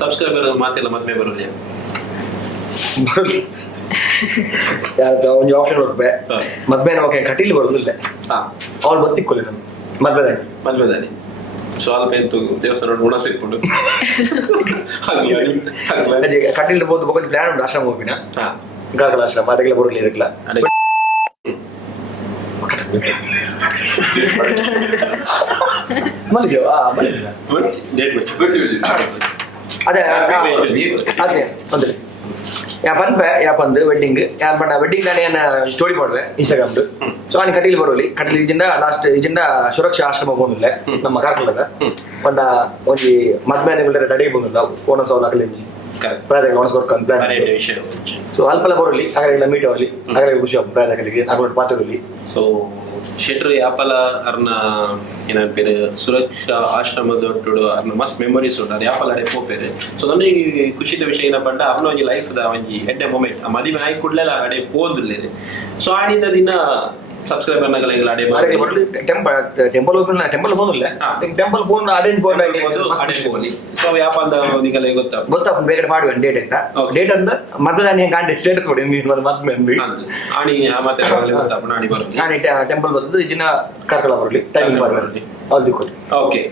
ಸಬ್ಸ್ಕ್ರೈಬರ್ ಮಾತೆಲ್ಲ ಮದ್ಮೆ ಬರೋಲ್ಲ ಒಂದು ಆಪ್ಷನ್ ಬರ್ತದೆ ಮದ್ವೆ ಓಕೆ ಕಟೀಲ್ ಬರೋದಿಲ್ಲ ಅವ್ಳು ಬತ್ತಿಕ್ಕೊಲ್ಲ ನಾನು ಮದ್ವೆದಾನಿ ಸೊ ಅಲ್ಪ ಎಂತು ದೇವಸ್ಥಾನ ಗುಣ ಸಿಕ್ಕೊಂಡು ಕಟೀಲ್ ಬೋದು ಬೊಕಲ್ ಪ್ಲಾನ್ ಉಂಟು ಆಶ್ರಮ ಹೋಗಿನ ಗಾರ್ಗಲ ಆಶ್ರಮ ಅದಕ್ಕೆಲ್ಲ ಬರೋಲ್ಲ ಇದಕ್ಕೆಲ್ಲ ಅದೇ ಅದೇ ಅಂದ್ರೆ ಯಾಪಂದು ವೆಡ್ಡಿಂಗ್ ಯಾಪಂಡ ವೆಡ್ಡಿಂಗ್ ನಾನು ಸ್ಟೋರಿ ಮಾಡುವೆ ಇನ್ಸ್ಟಾಗ್ರಾಮ್ ಸೊ ಅವ್ನು ಕಟೀಲ್ ಬರೋಲಿ ಕಟೀಲ್ ಇಜಿಂದ ಲಾಸ್ಟ್ ಇಜಿಂದ ಸುರಕ್ಷಾ ಆಶ್ರಮ ಹೋಗಿಲ್ಲ ನಮ್ಮ ಕಾರ್ಕಳದ ಪಂಡ ಒಂಜಿ ಮದ್ವೆ ರೆಡಿ ಬಂದಿಲ್ಲ ಓನಸ್ ಅವ್ರು ಆಗಲಿ ಪ್ರಾಯದಾಗ ಓನಸ್ ವರ್ಕ್ ಅಂತ ಸೊ ಅಲ್ಪಲ್ಲ ಬರೋಲಿ ಹಾಗಾಗಿ ಮೀಟ್ ಆಗಲಿ ಹಾಗಾಗಿ ಖುಷಿ ಆಗುತ್ತೆ ಪ್ರಾಯದಾಗಲಿಗೆ ನಾಲ್ಕು ಪಾತ್ರದಲ್ಲಿ ಸೊ ಶೆಟ್ರು ಯಾಪಲ ಅರ್ನ ಏನಂಪೇರು ಸುರಕ್ಷಾ ಆಶ್ರಮದೊಟ್ಟು ಅರ್ನ ಮಸ್ತ್ ಮೆಮೊರೀಸ್ ಉಂಟು ಯಾಪಲ ಅಡೆ ಪೋಪೇರು ಸೊ ನನಗೆ ಖುಷಿದ ವಿಷಯ ಏನಪ್ಪಂಡ ಅರ್ನ ಒಂಜಿ ಲೈಫ್ದ ಒಂಜಿ ಎಡ್ಡೆ ಮೊಮೆಂಟ್ ಆ ಮದುವೆ ಆಗಿ ಕೂಡಲೇ ಅಡೆ ಪೋದಿಲ್ಲೇನೆ ಸೊ ಆಡಿದ ದಿನ ಸಬ್ಸ್ಕ್ರೈಬರ್ ನಗಲ ಅಡೆ ಟೆಂಪಲ್ ಹೋಗಿಲ್ಲ ಟೆಂಪಲ್ ಫೋನ್ ಅರೇಂಜ್ ಬೋಲಿ ಸೊ ಯಾಪಂದ ನಿಗಲೇ ಗೊತ್ತಾ ಬೇಗ ಮಾಡುವ ಡೇಟ್ ಆಯ್ತಾ ಡೇಟ್ ಅಂದ ಮದ್ವೆ ಕಾಂಡೆ ಸ್ಟೇಟಸ್ ಕೊಡಿ ಮದ್ವೆ ಆಡಿ ಮತ್ತೆ ಗೊತ್ತಾಪ ಆಡಿ ಬರೋದು ನಾನು ಟೆಂಪಲ್ ಬರ್ತದೆ ಇಜಿನ ಕಾರ್ಕಳ ಬರಲಿ ಟೈಮಿಂಗ್ ಬರಲಿ ಅದು ಕೊಡಿ ಓಕೆ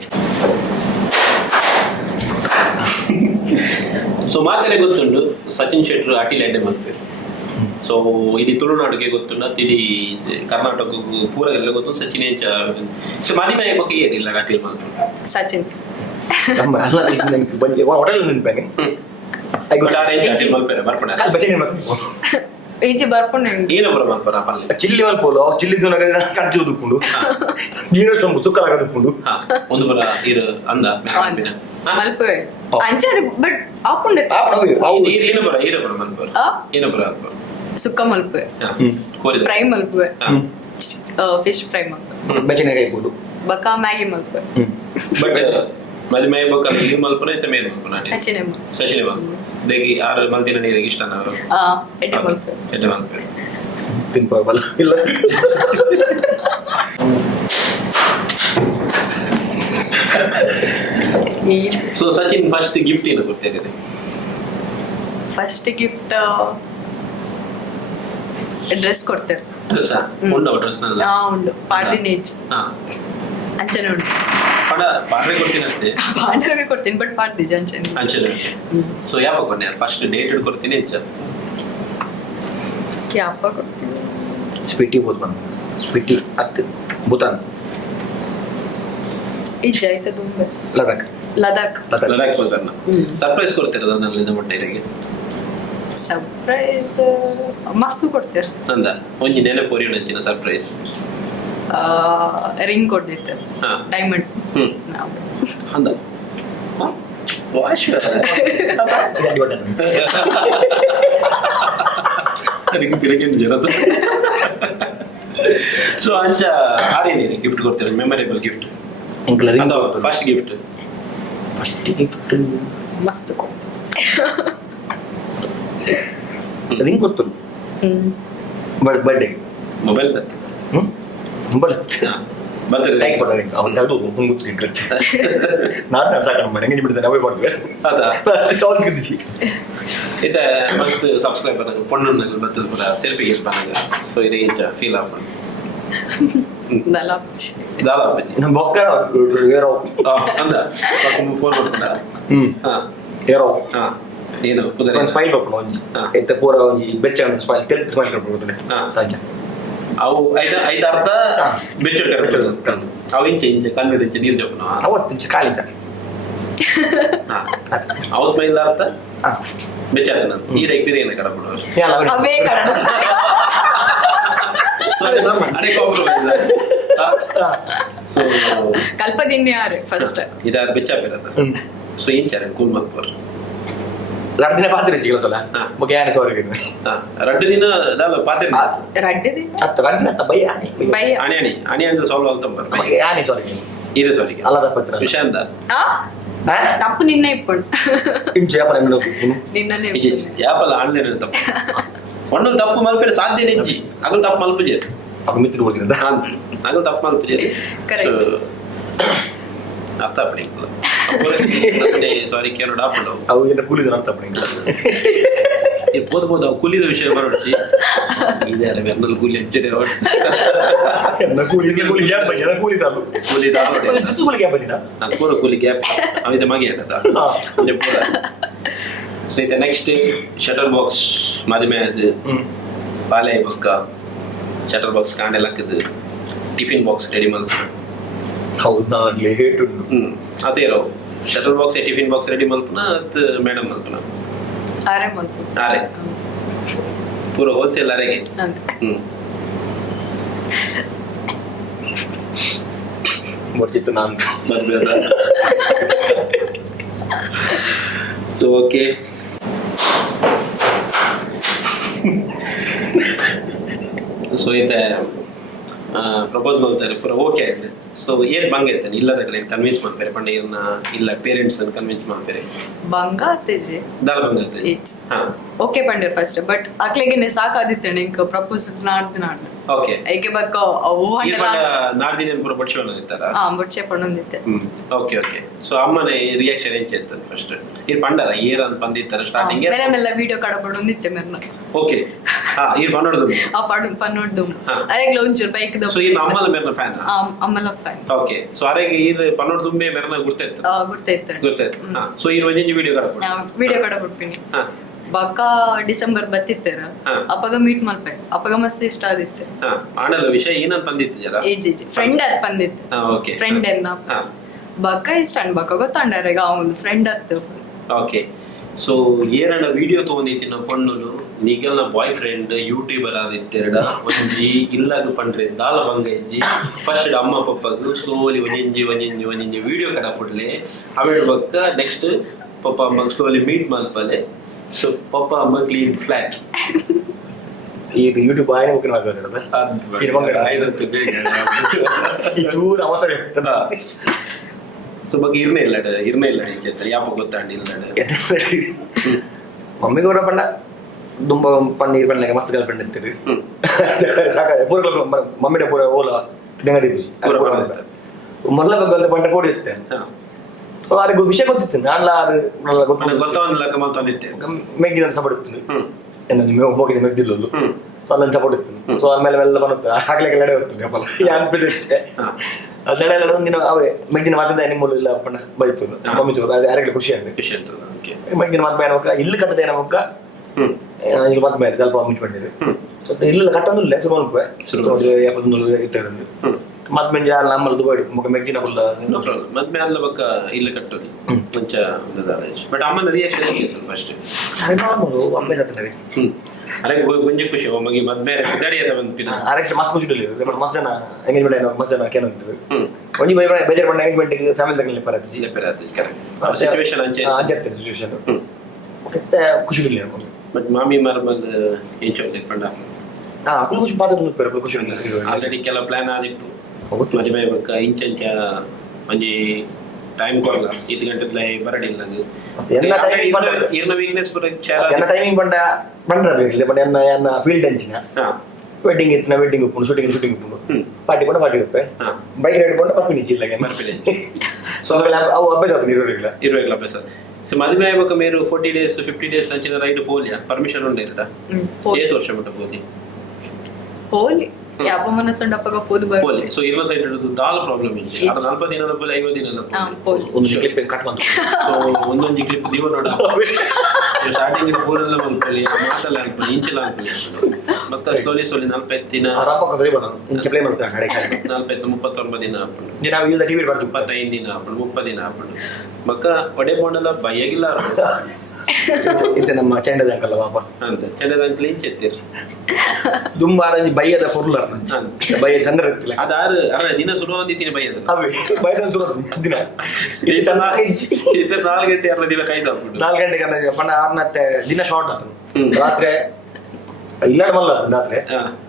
ಸೊ ಮಾತೆಲೆ ಗೊತ್ತುಂಡು ಸಚಿನ್ ಶೆಟ್ರು ಅಟಿಲ್ ಎಡ್ಡೆ ಮಾಡ್ತಾರೆ ಸೊ ಇಡೀ ತುಳುನಾಡಿಗೆ ಗೊತ್ತುಂಡ ಇಡೀ ಕರ್ನಾಟಕಕ್ಕೂ ಪೂರ ಎಲ್ಲ ಗೊತ್ತು ಸಚಿನ್ ಸೊ ಮದಿಮೆ ಬಗ್ಗೆ ಏನಿಲ್ಲ ಅಟಿಲ್ ಮಾಡ್ತಾರೆ ಸಚಿನ್ ಹೋಟೆಲ್ ನಿಂಪಾಗೆ ಅಟಿಲ್ ಮಲ್ಪೇರೆ ಬರ್ಪಣ ಈಜಿ ಬರ್ಕೊಂಡು ಏನೊಬ್ಬರ ಮಲ್ಪರ ಪಲ್ಲೆ ಚಿಲ್ಲಿ ಮಲ್ಪೋಲು ಚಿಲ್ಲಿ ಕಂಚು ದುಕ್ಕೊಂಡು ನೀರು ಸೊಂಬು ಸುಕ್ಕಲಾಗ ದುಕ್ಕೊಂಡು ಒಂದು ಬರ ಇರು ಅಂದ ಮಲ್ಪೆ ಅಂಚೆ ಬಟ್ ಆಪುಂಡೆ ಏನೊಬ್ಬರ ಈರೊಬ್ಬರ ಮಲ್ಪರ ಏನೊಬ್ಬರ ಸುಕ್ಕ ಮಲ್ಪೆ ಫ್ರೈ ಮಲ್ಪೆ ಫಿಶ್ ಫ್ರೈ ಮಲ್ಪೆ ಬೆಚ್ಚನೆಕಾಯಿ ಬೋದು ಬಕ ಮ್ಯಾಗಿ ಮಲ್ಪೆ ಬಟ್ ಮದುವೆ ಬಕ್ಕ ಇದು ಮಲ್ಪನ ಸಮಯ ಮಲ್ಪನ ಸಚಿನ್ ದೇಗಿ ಆರು ಮಲ್ತಿನ ನೀರಿಗೆ ಇಷ್ಟ ನಾವು ಎಡ್ಡೆ ಮಲ್ಪೆ ತಿನ್ಪಾಗಲ್ಲ ಇಲ್ಲ ಸೊ ಸಚಿನ್ ಫಸ್ಟ್ ಗಿಫ್ಟ್ ಏನು ಕೊಡ್ತಿದ್ದೀರಿ? ಫಸ್ಟ್ ಗಿಫ್ಟ್ ಡ್ರೆಸ್ ಕೊಡ್ತಾರೆ. ಡ್ರೆಸ್ ಉಂಟು ಡ್ರೆಸ್ನಲ್ಲ? ಉಂಟು ಪಾಡ್ದಿನೇಜ್ ಅಂಚನೆ ಉಂಟು. ಪಾಡ್ರೆ ಕೊಡ್ತೀನಂತೆ? ಪಾಡ್ರೆ ಕೊಡ್ತೀನಿ ಬಟ್ ಪಾಡ್ದಿಜ್ ಅಂಚನೆ ಅಂಚನೆ. ಸೊ ಯಾವಾಗ ಕೊಡ್ತೀನಿ ಫಸ್ಟ್ ಡೇಟೆಡ್ ಕೊಡ್ತೀನಿ ಹೆಚ್ಚ ಯಾಪ ಕೊಡ್ತೀನಿ. ಸ್ಪಿಟಿ ಬೋದು ಬಂದು ಸ್ಪಿಟಿ ಹತ್ತು ಭೂತಾನ್ ಇಜ್ಜ ಆಯ್ತು ದುಂಬೆ ಲದಾಖ್ ಲದಾಖ್ ಲದಾಖ್ ಕೊಡ್ತಾರ. ಸರ್ಪ್ರೈಸ್ ಕೊಡ್ತೀರ ನನ್ನಿಂದ ಮೊಟ್ಟೆಗೆ? ಸರ್ಪ್ರೈಸ್ ಮಸ್ತ್ ಕೊಡ್ತೀರ ನಂದ ಒಂಜಿ ನೆನೆ ಪೋರಿ ನಂಚಿನ ಸರ್ಪ್ರೈಸ್ ರಿಂಗ್ ಕೊಡ್ದಿತ್ತು ಡೈಮಂಡ್. ಅಂದ ವಾಶ್ ರಿಂಗ್ ಪಿರಗಿಂದ ಜರದು. ಸೊ ಅಂಚ ಆರೇನೇನು ಗಿಫ್ಟ್ ಕೊಡ್ತೀರ? Memorable gift first gift? First gift ಮಸ್ತ್ ಕೊಡ್ತೀನಿ. ರಿಂಗ್ ಕೊಡ್ತರು ಬರ್ಡೇ ಮೊಬೈಲ್ ಬರ್ತದೆ ಲೈಕ್ ಕೊಡ್ತಾರೆ ಅವನು ತೆಗೆದು ಗುಂಗುತ್ತಿರುತ್ತೆ. ನಾನು ಸಾಕಣ ಮಾಡಿ ಹೆಂಗೆ ಬಿಡ್ತೇನೆ ಅವೇ ಮಾಡ್ತೇವೆ ಅದಾ ಕಾಲ್ ಕಿದ್ದಿಸಿ ಇತ ಮಸ್ತ್ ಸಬ್ಸ್ಕ್ರೈಬರ್ ಪೊಣ್ಣನಲ್ಲಿ ಬರ್ತದೆ ಪುರ ಸೆಲ್ಫಿ ಗಿಫ್ಟ್ ಬಂದಾಗ. ಸೊ ಇದು ಇಂಚ ಫೀಲ್ ಆಪಣ ದಾಲಾಪಿ ನಮ್ಮ ಬೊಕ್ಕ ಏರೋ ಅಂದ ಫೋನ್ ಮಾಡ್ತಾರ. ಏರೋ ಏನು ಪುದರ ಸ್ಮೈಲ್ ಕೊಪ್ಪಣ ಒಂಜಿ ಎತ್ತ ಪೂರ ಒಂಜಿ ಬೆಚ್ಚ ಸ್ಮೈಲ್ ತೆಲ್ತ್ ಸ್ಮೈಲ್ ಕೊಡ್ಬೋದು ಸಾಂಜ ಅವು ಐದ ಅರ್ಧ ಬೆಚ್ಚ ಅವು ಇಂಚೆ ಕಣ್ಣು ಇಂಚೆ ನೀರು ಜಪ್ಪನ ಅವತ್ತು ಇಂಚ ಕಾಲಿಂಚ ಅವು ಸ್ಮೈಲ್ ಅರ್ಥ ಬೆಚ್ಚ ಆತ ನೀರ ಬಿರಿಯಾನಿ ಕಡಬಿಡು ಅವೇ ಸೊ ಕಲ್ಪದಿನ್ಯ ಫಸ್ಟ್ ಇದಾದ ಬೆಚ್ಚ ಬಿರದ. ಸೊ ಇಂಚಾರ ಕೂಲ್ ಮಲ್ಪರ್ ರಡ್ಡು ದಿನ ಪಾತ್ರೆ ಇತ್ತು ಸಲ ಬಗ್ಗೆ ಯಾನೆ ಸೋರಿಗೆ ರಡ್ಡು ದಿನ ಪಾತ್ರೆ ರಡ್ಡು ದಿನ ಹತ್ತು ರಡ್ಡು ದಿನ ಬೈ ಆನೆ ಬೈ ಆನೆ ಆನೆ ಆನೆ ಅಂದ್ರೆ ಸಾಲ್ವ್ ಅಲ್ತಂಬರ್ ಆನೆ ಸೋರಿಗೆ ಇದೆ ಸಾರಿಗೆ ಅಲ್ಲದ ಪತ್ರ ವಿಷಯ ಅಂತ ತಪ್ಪು ನಿನ್ನೆ ಇಪ್ಪುಂಡು ಇಂಚೆ ವ್ಯಾಪಾರ ನಿನ್ನೆ ಯಾಪಲ್ಲ ಆನ್ಲೈನ್ ತಪ್ಪು ಒಣ್ಣು ತಪ್ಪು ಮಲ್ಪೇರೆ ಸಾಧ್ಯ ನೆಂಜಿ ಅಗಲ್ ತಪ್ಪು ಮಲ್ಪಜೇರಿ ಅಪ್ಪ ಮಿತ್ರ ಹೋಗಿದ್ದ ಅಗಲ್ ತಪ್ಪು ಮಲ್ಪಜೇರಿ ಅರ್ಥ ಪಡಿ ಸಾರಿ ಕೇಳೋಣ ಆಪುಂಡು ಅವು ಎಲ್ಲ ಕೂಲಿದ ಅರ್ಥ ಪಡಿ ಬೋದು ಕೂಲಿದ ವಿಷಯ ಬರೋಡ್ಚಿ ಇದೆ ಬೆನ್ನಲ್ಲಿ ಕೂಲಿ ಹೆಚ್ಚಿದೆ ಪೂರ ಕೂಲಿ ಗ್ಯಾಪ್ ಅವಿದ ಮಗೆ ಪೂರ. ಸೊ ಇದು ನೆಕ್ಸ್ಟ್ ಶಟರ್ ಬಾಕ್ಸ್ ಮದುವೆ ಅದು ಪಾಲೆ ಬೊಕ್ಕ ಶಟರ್ ಬಾಕ್ಸ್ ಕಾಂಡೆ ಹಾಕಿದ್ದು ಟಿಫಿನ್ ಬಾಕ್ಸ್ ರೆಡಿ ಮಲ್ಪನ. ಹೌದಾ ಅದೇ ಇರೋ shutter box tiffin box ready ಮಲ್ಪನ ಅದು ಮೇಡಮ್ ಮಲ್ಪನ ಆರೆ ಪೂರ ಹೋಲ್ಸೇಲ್ ಅರೆಗೆ. ಬರ್ತಿತ್ತು ನಾನು ಮದ್ವೆ ಅದ. ಸೊ ಓಕೆ ಸೊ ಇದೆ ಪ್ರಪೋಸ್ ಮಾಡ್ತಾರೆ ಪೂರ ಓಕೆ ಆಗಿದೆ. ಸೊ ಏನ್ ಬಂಗ ಇರ್ತಾನೆ ಇಲ್ಲದಾಗಲೇ ಕನ್ವಿನ್ಸ್ ಮಾಡ್ತಾರೆ ಪಂಡ ಏನ ಇಲ್ಲ ಪೇರೆಂಟ್ಸ್ ಕನ್ವಿನ್ಸ್ ಮಾಡ್ತಾರೆ ಬಂಗ ಆತೇಜಿ ದಾಲ್ ಬಂಗ ಆತೇಜಿ ಓಕೆ ಪಂಡೆ ಫಸ್ಟ್ ಬಟ್ ಅಕ್ಲೆಗೆ ಸಾಕಾದಿತ್ತೇನೆ ಪ್ರಪೋಸ್ ನಾಡ್ದು ಓಕೆ ಐಕೆ ಬಕ್ಕ ನಾಡ್ದಿನ ಪೂರ ಬಡ್ಸೋಣ ಇತ್ತಾರ ಬಡ್ಸೆ ಪಣ್ಣೊಂದಿತ್ತೆ. Okay okay. ಸೊ ಅಮ್ಮನ ರಿಯಾಕ್ಷನ್ ಏನ್ చేస్తుంది ಫಸ್ಟ್ ಇದು ಪಂಡರ ಏರ್ ಅಂತ ಬಂದಿತ್ತರ ಸ್ಟಾರ್ಟಿಂಗ್ ಮೆಲ್ಲ ಮೆಲ್ಲ ವಿಡಿಯೋ ಕಡಪಡೊಂದಿತ್ತೆ ಮೆರ್ನ. ಓಕೆ ಇದು ಪನ್ನೋಡ್ದು ಆ ಪನ್ನೋಡ್ದು ಅರೆಗ್ಲ ಒಂಚೂರು ಬೈಕ್ ದ ಸೊ ಇದು ಅಮ್ಮಲ ಮೆರ್ನ ಫ್ಯಾನ್ ಅಮ್ಮಲ ಫ್ಯಾನ್. ಓಕೆ. ಸೊ ಅರೆಗೆ ಇದು ಪನ್ನೋಡ್ದು ಮೆರ್ನ ಗುರ್ತಾಯ್ತು. ಸೊ ಇದು ಒಂಜಿ ವಿಡಿಯೋ ಕಡಪಡ್ತೀನಿ ಬಕ್ಕ ಡಿಸೆಂಬರ್ ಬತ್ತಿತ್ತಾರ ಅಪ್ಪಗ ಮೀಟ್ ಮಲ್ಪೆ ಅಪ್ಪಗ ಮಸ್ತ್ ಇಷ್ಟ ಆದಿತ್ತೆ. ಆಡಲ್ಲ ವಿಷಯ ಏನಂತ ಬಂದಿತ್ತು ಜರ ಏಜಿ ಫ್ರೆಂಡ್ ಅದ್ ಬಂದಿತ್ತು. ಓಕೆ ಫ್ರೆಂಡ್ ಎನ್ನ ಬಕ್ಕ ಇಷ್ಟ ಬಕ್ಕ ಗೊತ್ತಾಂಡಾರೆಗ ಅವನು ಫ್ರೆಂಡ್ ಅತ್ತು. ಓಕೆ. ಸೊ ಏರಡ ವಿಡಿಯೋ ತಗೊಂಡಿತ್ತು ನಮ್ಮ ಪಣ್ಣುಲು ನಿಗಲ್ನ ಬಾಯ್ ಫ್ರೆಂಡ್ ಯೂಟ್ಯೂಬರ್ ಆದಿತ್ತೆರಡ ಒಂಜಿ ಇಲ್ಲಾಗ ಪಂಡ್ರೆ ದಾಲ ಬಂಗ ಇಜ್ಜಿ ಫಸ್ಟ್ ಅಮ್ಮ ಪಪ್ಪಗು ಸ್ಲೋಲಿ ಒಂಜಿ ವಿಡಿಯೋ ಕಡಪಡ್ಲೆ ಅವೇಳ ಬಕ್ಕ ನೆಕ್ಸ್ಟ್ ಪಪ್ಪ ಅಮ್ಮ ಸ್ಲೋಲಿ ಮೀಟ್ ಮಲ್ಪಲೆ. ಸೊ ಪಪ್ಪ ಅಮ್ಮ ಕ್ಲೀನ್ ಫ್ಲಾಟ್ ಈಗ ಯೂಟ್ಯೂಬ್ ಆಯ್ನ ಮುಖ್ಯ ಚೂರು ಅವಸರ ಇರ್ತದ. ಸೊ ಬಗ್ಗೆ ಇರ್ನೇ ಇಲ್ಲ ಚೇತ ಯಾಪ ಗೊತ್ತಾಂಡಿ ಇಲ್ಲ ಮಮ್ಮಿ ಕೂಡ ಪಂಡ ತುಂಬ ಪನ್ನೀರ್ ಪಂಡ ಮಸ್ತ್ ಗರ್ಲ್ ಫ್ರೆಂಡ್ ಇರ್ತೀರಿ ಸಾಕ ಪೂರ ಮಮ್ಮಿಡ ಪೂರ ಓಲ ದಂಗಡಿ ಮೊದಲ ಬಗ್ಗೆ ಅಂತ ಪಂಡ ಕೊಡಿ ಇತ್ತೆ ಅವ್ರಿಗೆ ವಿಷಯ ಗೊತ್ತಿತ್ತು ನಾನು ಗೊತ್ತೊಂದಿಲ್ಲಕ ಮಲ್ತೊಂದಿತ್ತೆ ಮೆಗ್ಗಿನ ಸಪೋರ್ಟ್ ಇತ್ತು ನೀವು ಹೋಗಿದೆ ಮೆಗ್ದಿಲ್ಲೂ ಸೊ ಅಲ್ಲೊಂದು ಸಪೋರ್ಟ್ ಇತ್ತು ಸೊ ಆಮೇಲೆ ಎಲ್ಲ ಬರುತ್ತೆ ಹಾಕ್ಲಿಕ್ಕೆ ಲಡೆ ಹೋಗ್ತದೆ ಅಪ್ಪಲ್ಲ ಯಾರು ಬಿಡುತ್ತೆ ಅದೆಲ್ಲ ಒಂದಿನ ಅವೇ ಮೆಗ್ದಿನ ಮಾತಾಡ ನಿಮ್ಮಳು ಇಲ್ಲ ಅಪ್ಪಣ್ಣ ಬೈತು ಮಮ್ಮಿ ಯಾರಿಗೆ ಖುಷಿ ಅಂತ ಮೆಗ್ದಿನ ಮಾತು ಬೇಡ ಇಲ್ಲಿ ಕಟ್ಟದೆ ಏನಕ್ಕ ಇಲ್ಲಿ ಮತ್ತೆ ಬೇರೆ ಸ್ವಲ್ಪ ಮಿಟ್ ಮಾಡಿದ್ರು ಸೊ ಇಲ್ಲ ಕಟ್ಟೊಂದಿಲ್ಲ ಸುರುವೆ ಇರ್ತದೆ ಮತ್ ಮೆಂಜ ನಮ್ಮಲ್ಲಿ ದುಬೈ ಮೆಗ್ದಿನ ಫುಲ್ ಮದ್ಮೆ ಅಲ್ಲ ಬಕ್ಕ ಇಲ್ಲ ಕಟ್ಟೋದು ಕೊಂಚ ಬಟ್ ಅಮ್ಮನ ರಿಯಾಕ್ಷನ್ ಇತ್ತು ಫಸ್ಟ್ ನಾರ್ಮಲ್ ಅಮ್ಮೆ ಸತ್ತರೆ ಅರೆ ಗೊಂಜ ಖುಷಿ ಒಮ್ಮಗೆ ಮದ್ಮೆ ಗಾಡಿ ಅದ ಬಂತಿನ ಅರೆ ಮಸ್ತ್ ಖುಷಿ ಇಲ್ಲ ಮಸ್ತ್ ಜನ ಎಂಗೇಜ್ಮೆಂಟ್ ಏನೋ ಮಸ್ತ್ ಜನ ಕೇನೋ ಒಂಜಿ ಬೈ ಬೇಜಾರ್ ಬಂದ ಎಂಗೇಜ್ಮೆಂಟ್ ಫ್ಯಾಮಿಲಿ ತಗಲಿ ಪರತಿ ಕರೆಕ್ಟ್ ಸಿಚುವೇಶನ್ ಅಂಚೆ ಸಿಚುವೇಶನ್ ಓಕೆ ಖುಷಿ ಇಲ್ಲ ಬಟ್ ಮಾಮಿ ಮರ್ಮಲ್ ಏಚೋಲೆ ಪಂಡ ಅಕ್ಕಳು ಖುಷಿ ಮಾತಾಡಲು ಪರ ಖುಷಿ ಇಲ್ಲ ಆಲ್ರೆಡಿ ಕೆಲ ಪ್ಲಾನ್ ಆದಿತ್ತು ಮದುವೆ ಬಕ್ಕ ಇಂಚಂಚ ಒಂಜಿ ಟೈಮ್ ಕೊಡಲ್ಲ 5 ಗಂಟೆ ಬರಡಿಲ್ಲ ಇರ್ನ ವೀಕ್ನೆಸ್ ಟೈಮಿಂಗ್ ಬಂಡ ಎನ್ನ ಫೀಲ್ಡ್ ಅಂಚಿನ ವೆಡ್ಡಿಂಗ್ ಇತ್ತಿನ ವೆಡ್ಡಿಂಗ್ ಉಪ್ಪುಂಡು ಶೂಟಿಂಗ್ ಉಪ್ಪುಂಡು ಪಾರ್ಟಿ ಬಂಡ ಪಾರ್ಟಿ ಉಪ್ಪೆ ಬೈಕ್ ರೈಡ್ ಬಂಡ ಮರ್ಪಿನಿ ಜಿಲ್ಲೆಗೆ ಸೊ ಅವು ಅಭ್ಯಾಸ ಆಗ್ತದೆ ಇರುವಾಗಿಲ್ಲ ಅಭ್ಯಾಸ ಸೊ ಮದುವೆ ಆಗ್ಬೇಕು ಮೇರು 40 days 50 days ಅಂಚಿನ ರೈಡ್ ಪೋಲಿಯಾ ಪರ್ಮಿಷನ್ ಉಂಡೆ ಇರಡ 7 ವರ್ಷ ಮಟ್ಟ ಪೋಲಿ ಯಾಪ ಮನಸ್ಸಂಡಪ್ಪಗ ಪೋದು ಬರ ಪೋಲಿ ಸೊ ಇರುವ ಸೈಡ್ ಹಿಡಿದು ದಾಲ್ ಪ್ರಾಬ್ಲಮ್ ಇದೆ ಅರ 40 ದಿನದ ಪೋಲಿ 50 ದಿನದ ಪೋಲಿ ಒಂದು ಕ್ಲಿಪ್ ಕಟ್ ಬಂತು ಸೊ ಒಂದೊಂದು ಕ್ಲಿಪ್ ದಿವ ನೋಡ ಸ್ಟಾರ್ಟಿಂಗ್ ಇಡ ಪೋಲಲ್ಲ ಬಂತಲಿ ಮಾತಲ್ಲ ಅನ್ಕೊಳ್ಳಿ ಇಂಚಲ ಅನ್ಕೊಳ್ಳಿ ಮತ್ತೆ ಸ್ಲೋಲಿ 40 ದಿನ ಅರಪ್ಪ ಕದರಿ ಬನ ಇಂಚ ಪ್ಲೇ ಮಾಡ್ತಾರೆ ಕಡೆ 40 39 ದಿನ ಹಾಕೊಂಡು ನಾವು ಇಲ್ಲ ಟಿವಿ ಬರ್ತೀವಿ 25 ದಿನ ಹಾಕೊಂಡು 30 ದಿನ ಹಾಕೊಂಡು ಮಕ್ಕ ಒಡೆ ಬೋಂಡಲ್ಲ ಬಯ್ಯಾಗಿಲ್ಲ ಇದು ನಮ್ಮ ಚಂಡದ ಅಂಕಲ್ ಪಾಪ ಅಂತ ಚಂಡದ ಅಂಕಲ್ ಇಂಚೆತ್ತೀರಿ ದುಂಬಾರ ಬಯ್ಯದ ಪೊರ್ಲರ್ ಬಯ್ಯ ಚಂದ್ರ ಇರ್ತಿಲ್ಲ ಅದಾರು ಅರ ದಿನ ಶುರು ಅಂದಿತ್ತೀನಿ ಬಯ್ಯದ ಅವೇ ಬಯ್ಯದ ಶುರು ದಿನ 4 ಗಂಟೆ 6 ದಿನ ಕೈದ 4 ಗಂಟೆಗೆ ಪಣ್ಣ 6 ದಿನ ಶಾರ್ಟ್ ಆತನು ರಾತ್ರಿ ಇಲ್ಲಾಡ ಮಲ್ಲ ರಾತ್ರಿ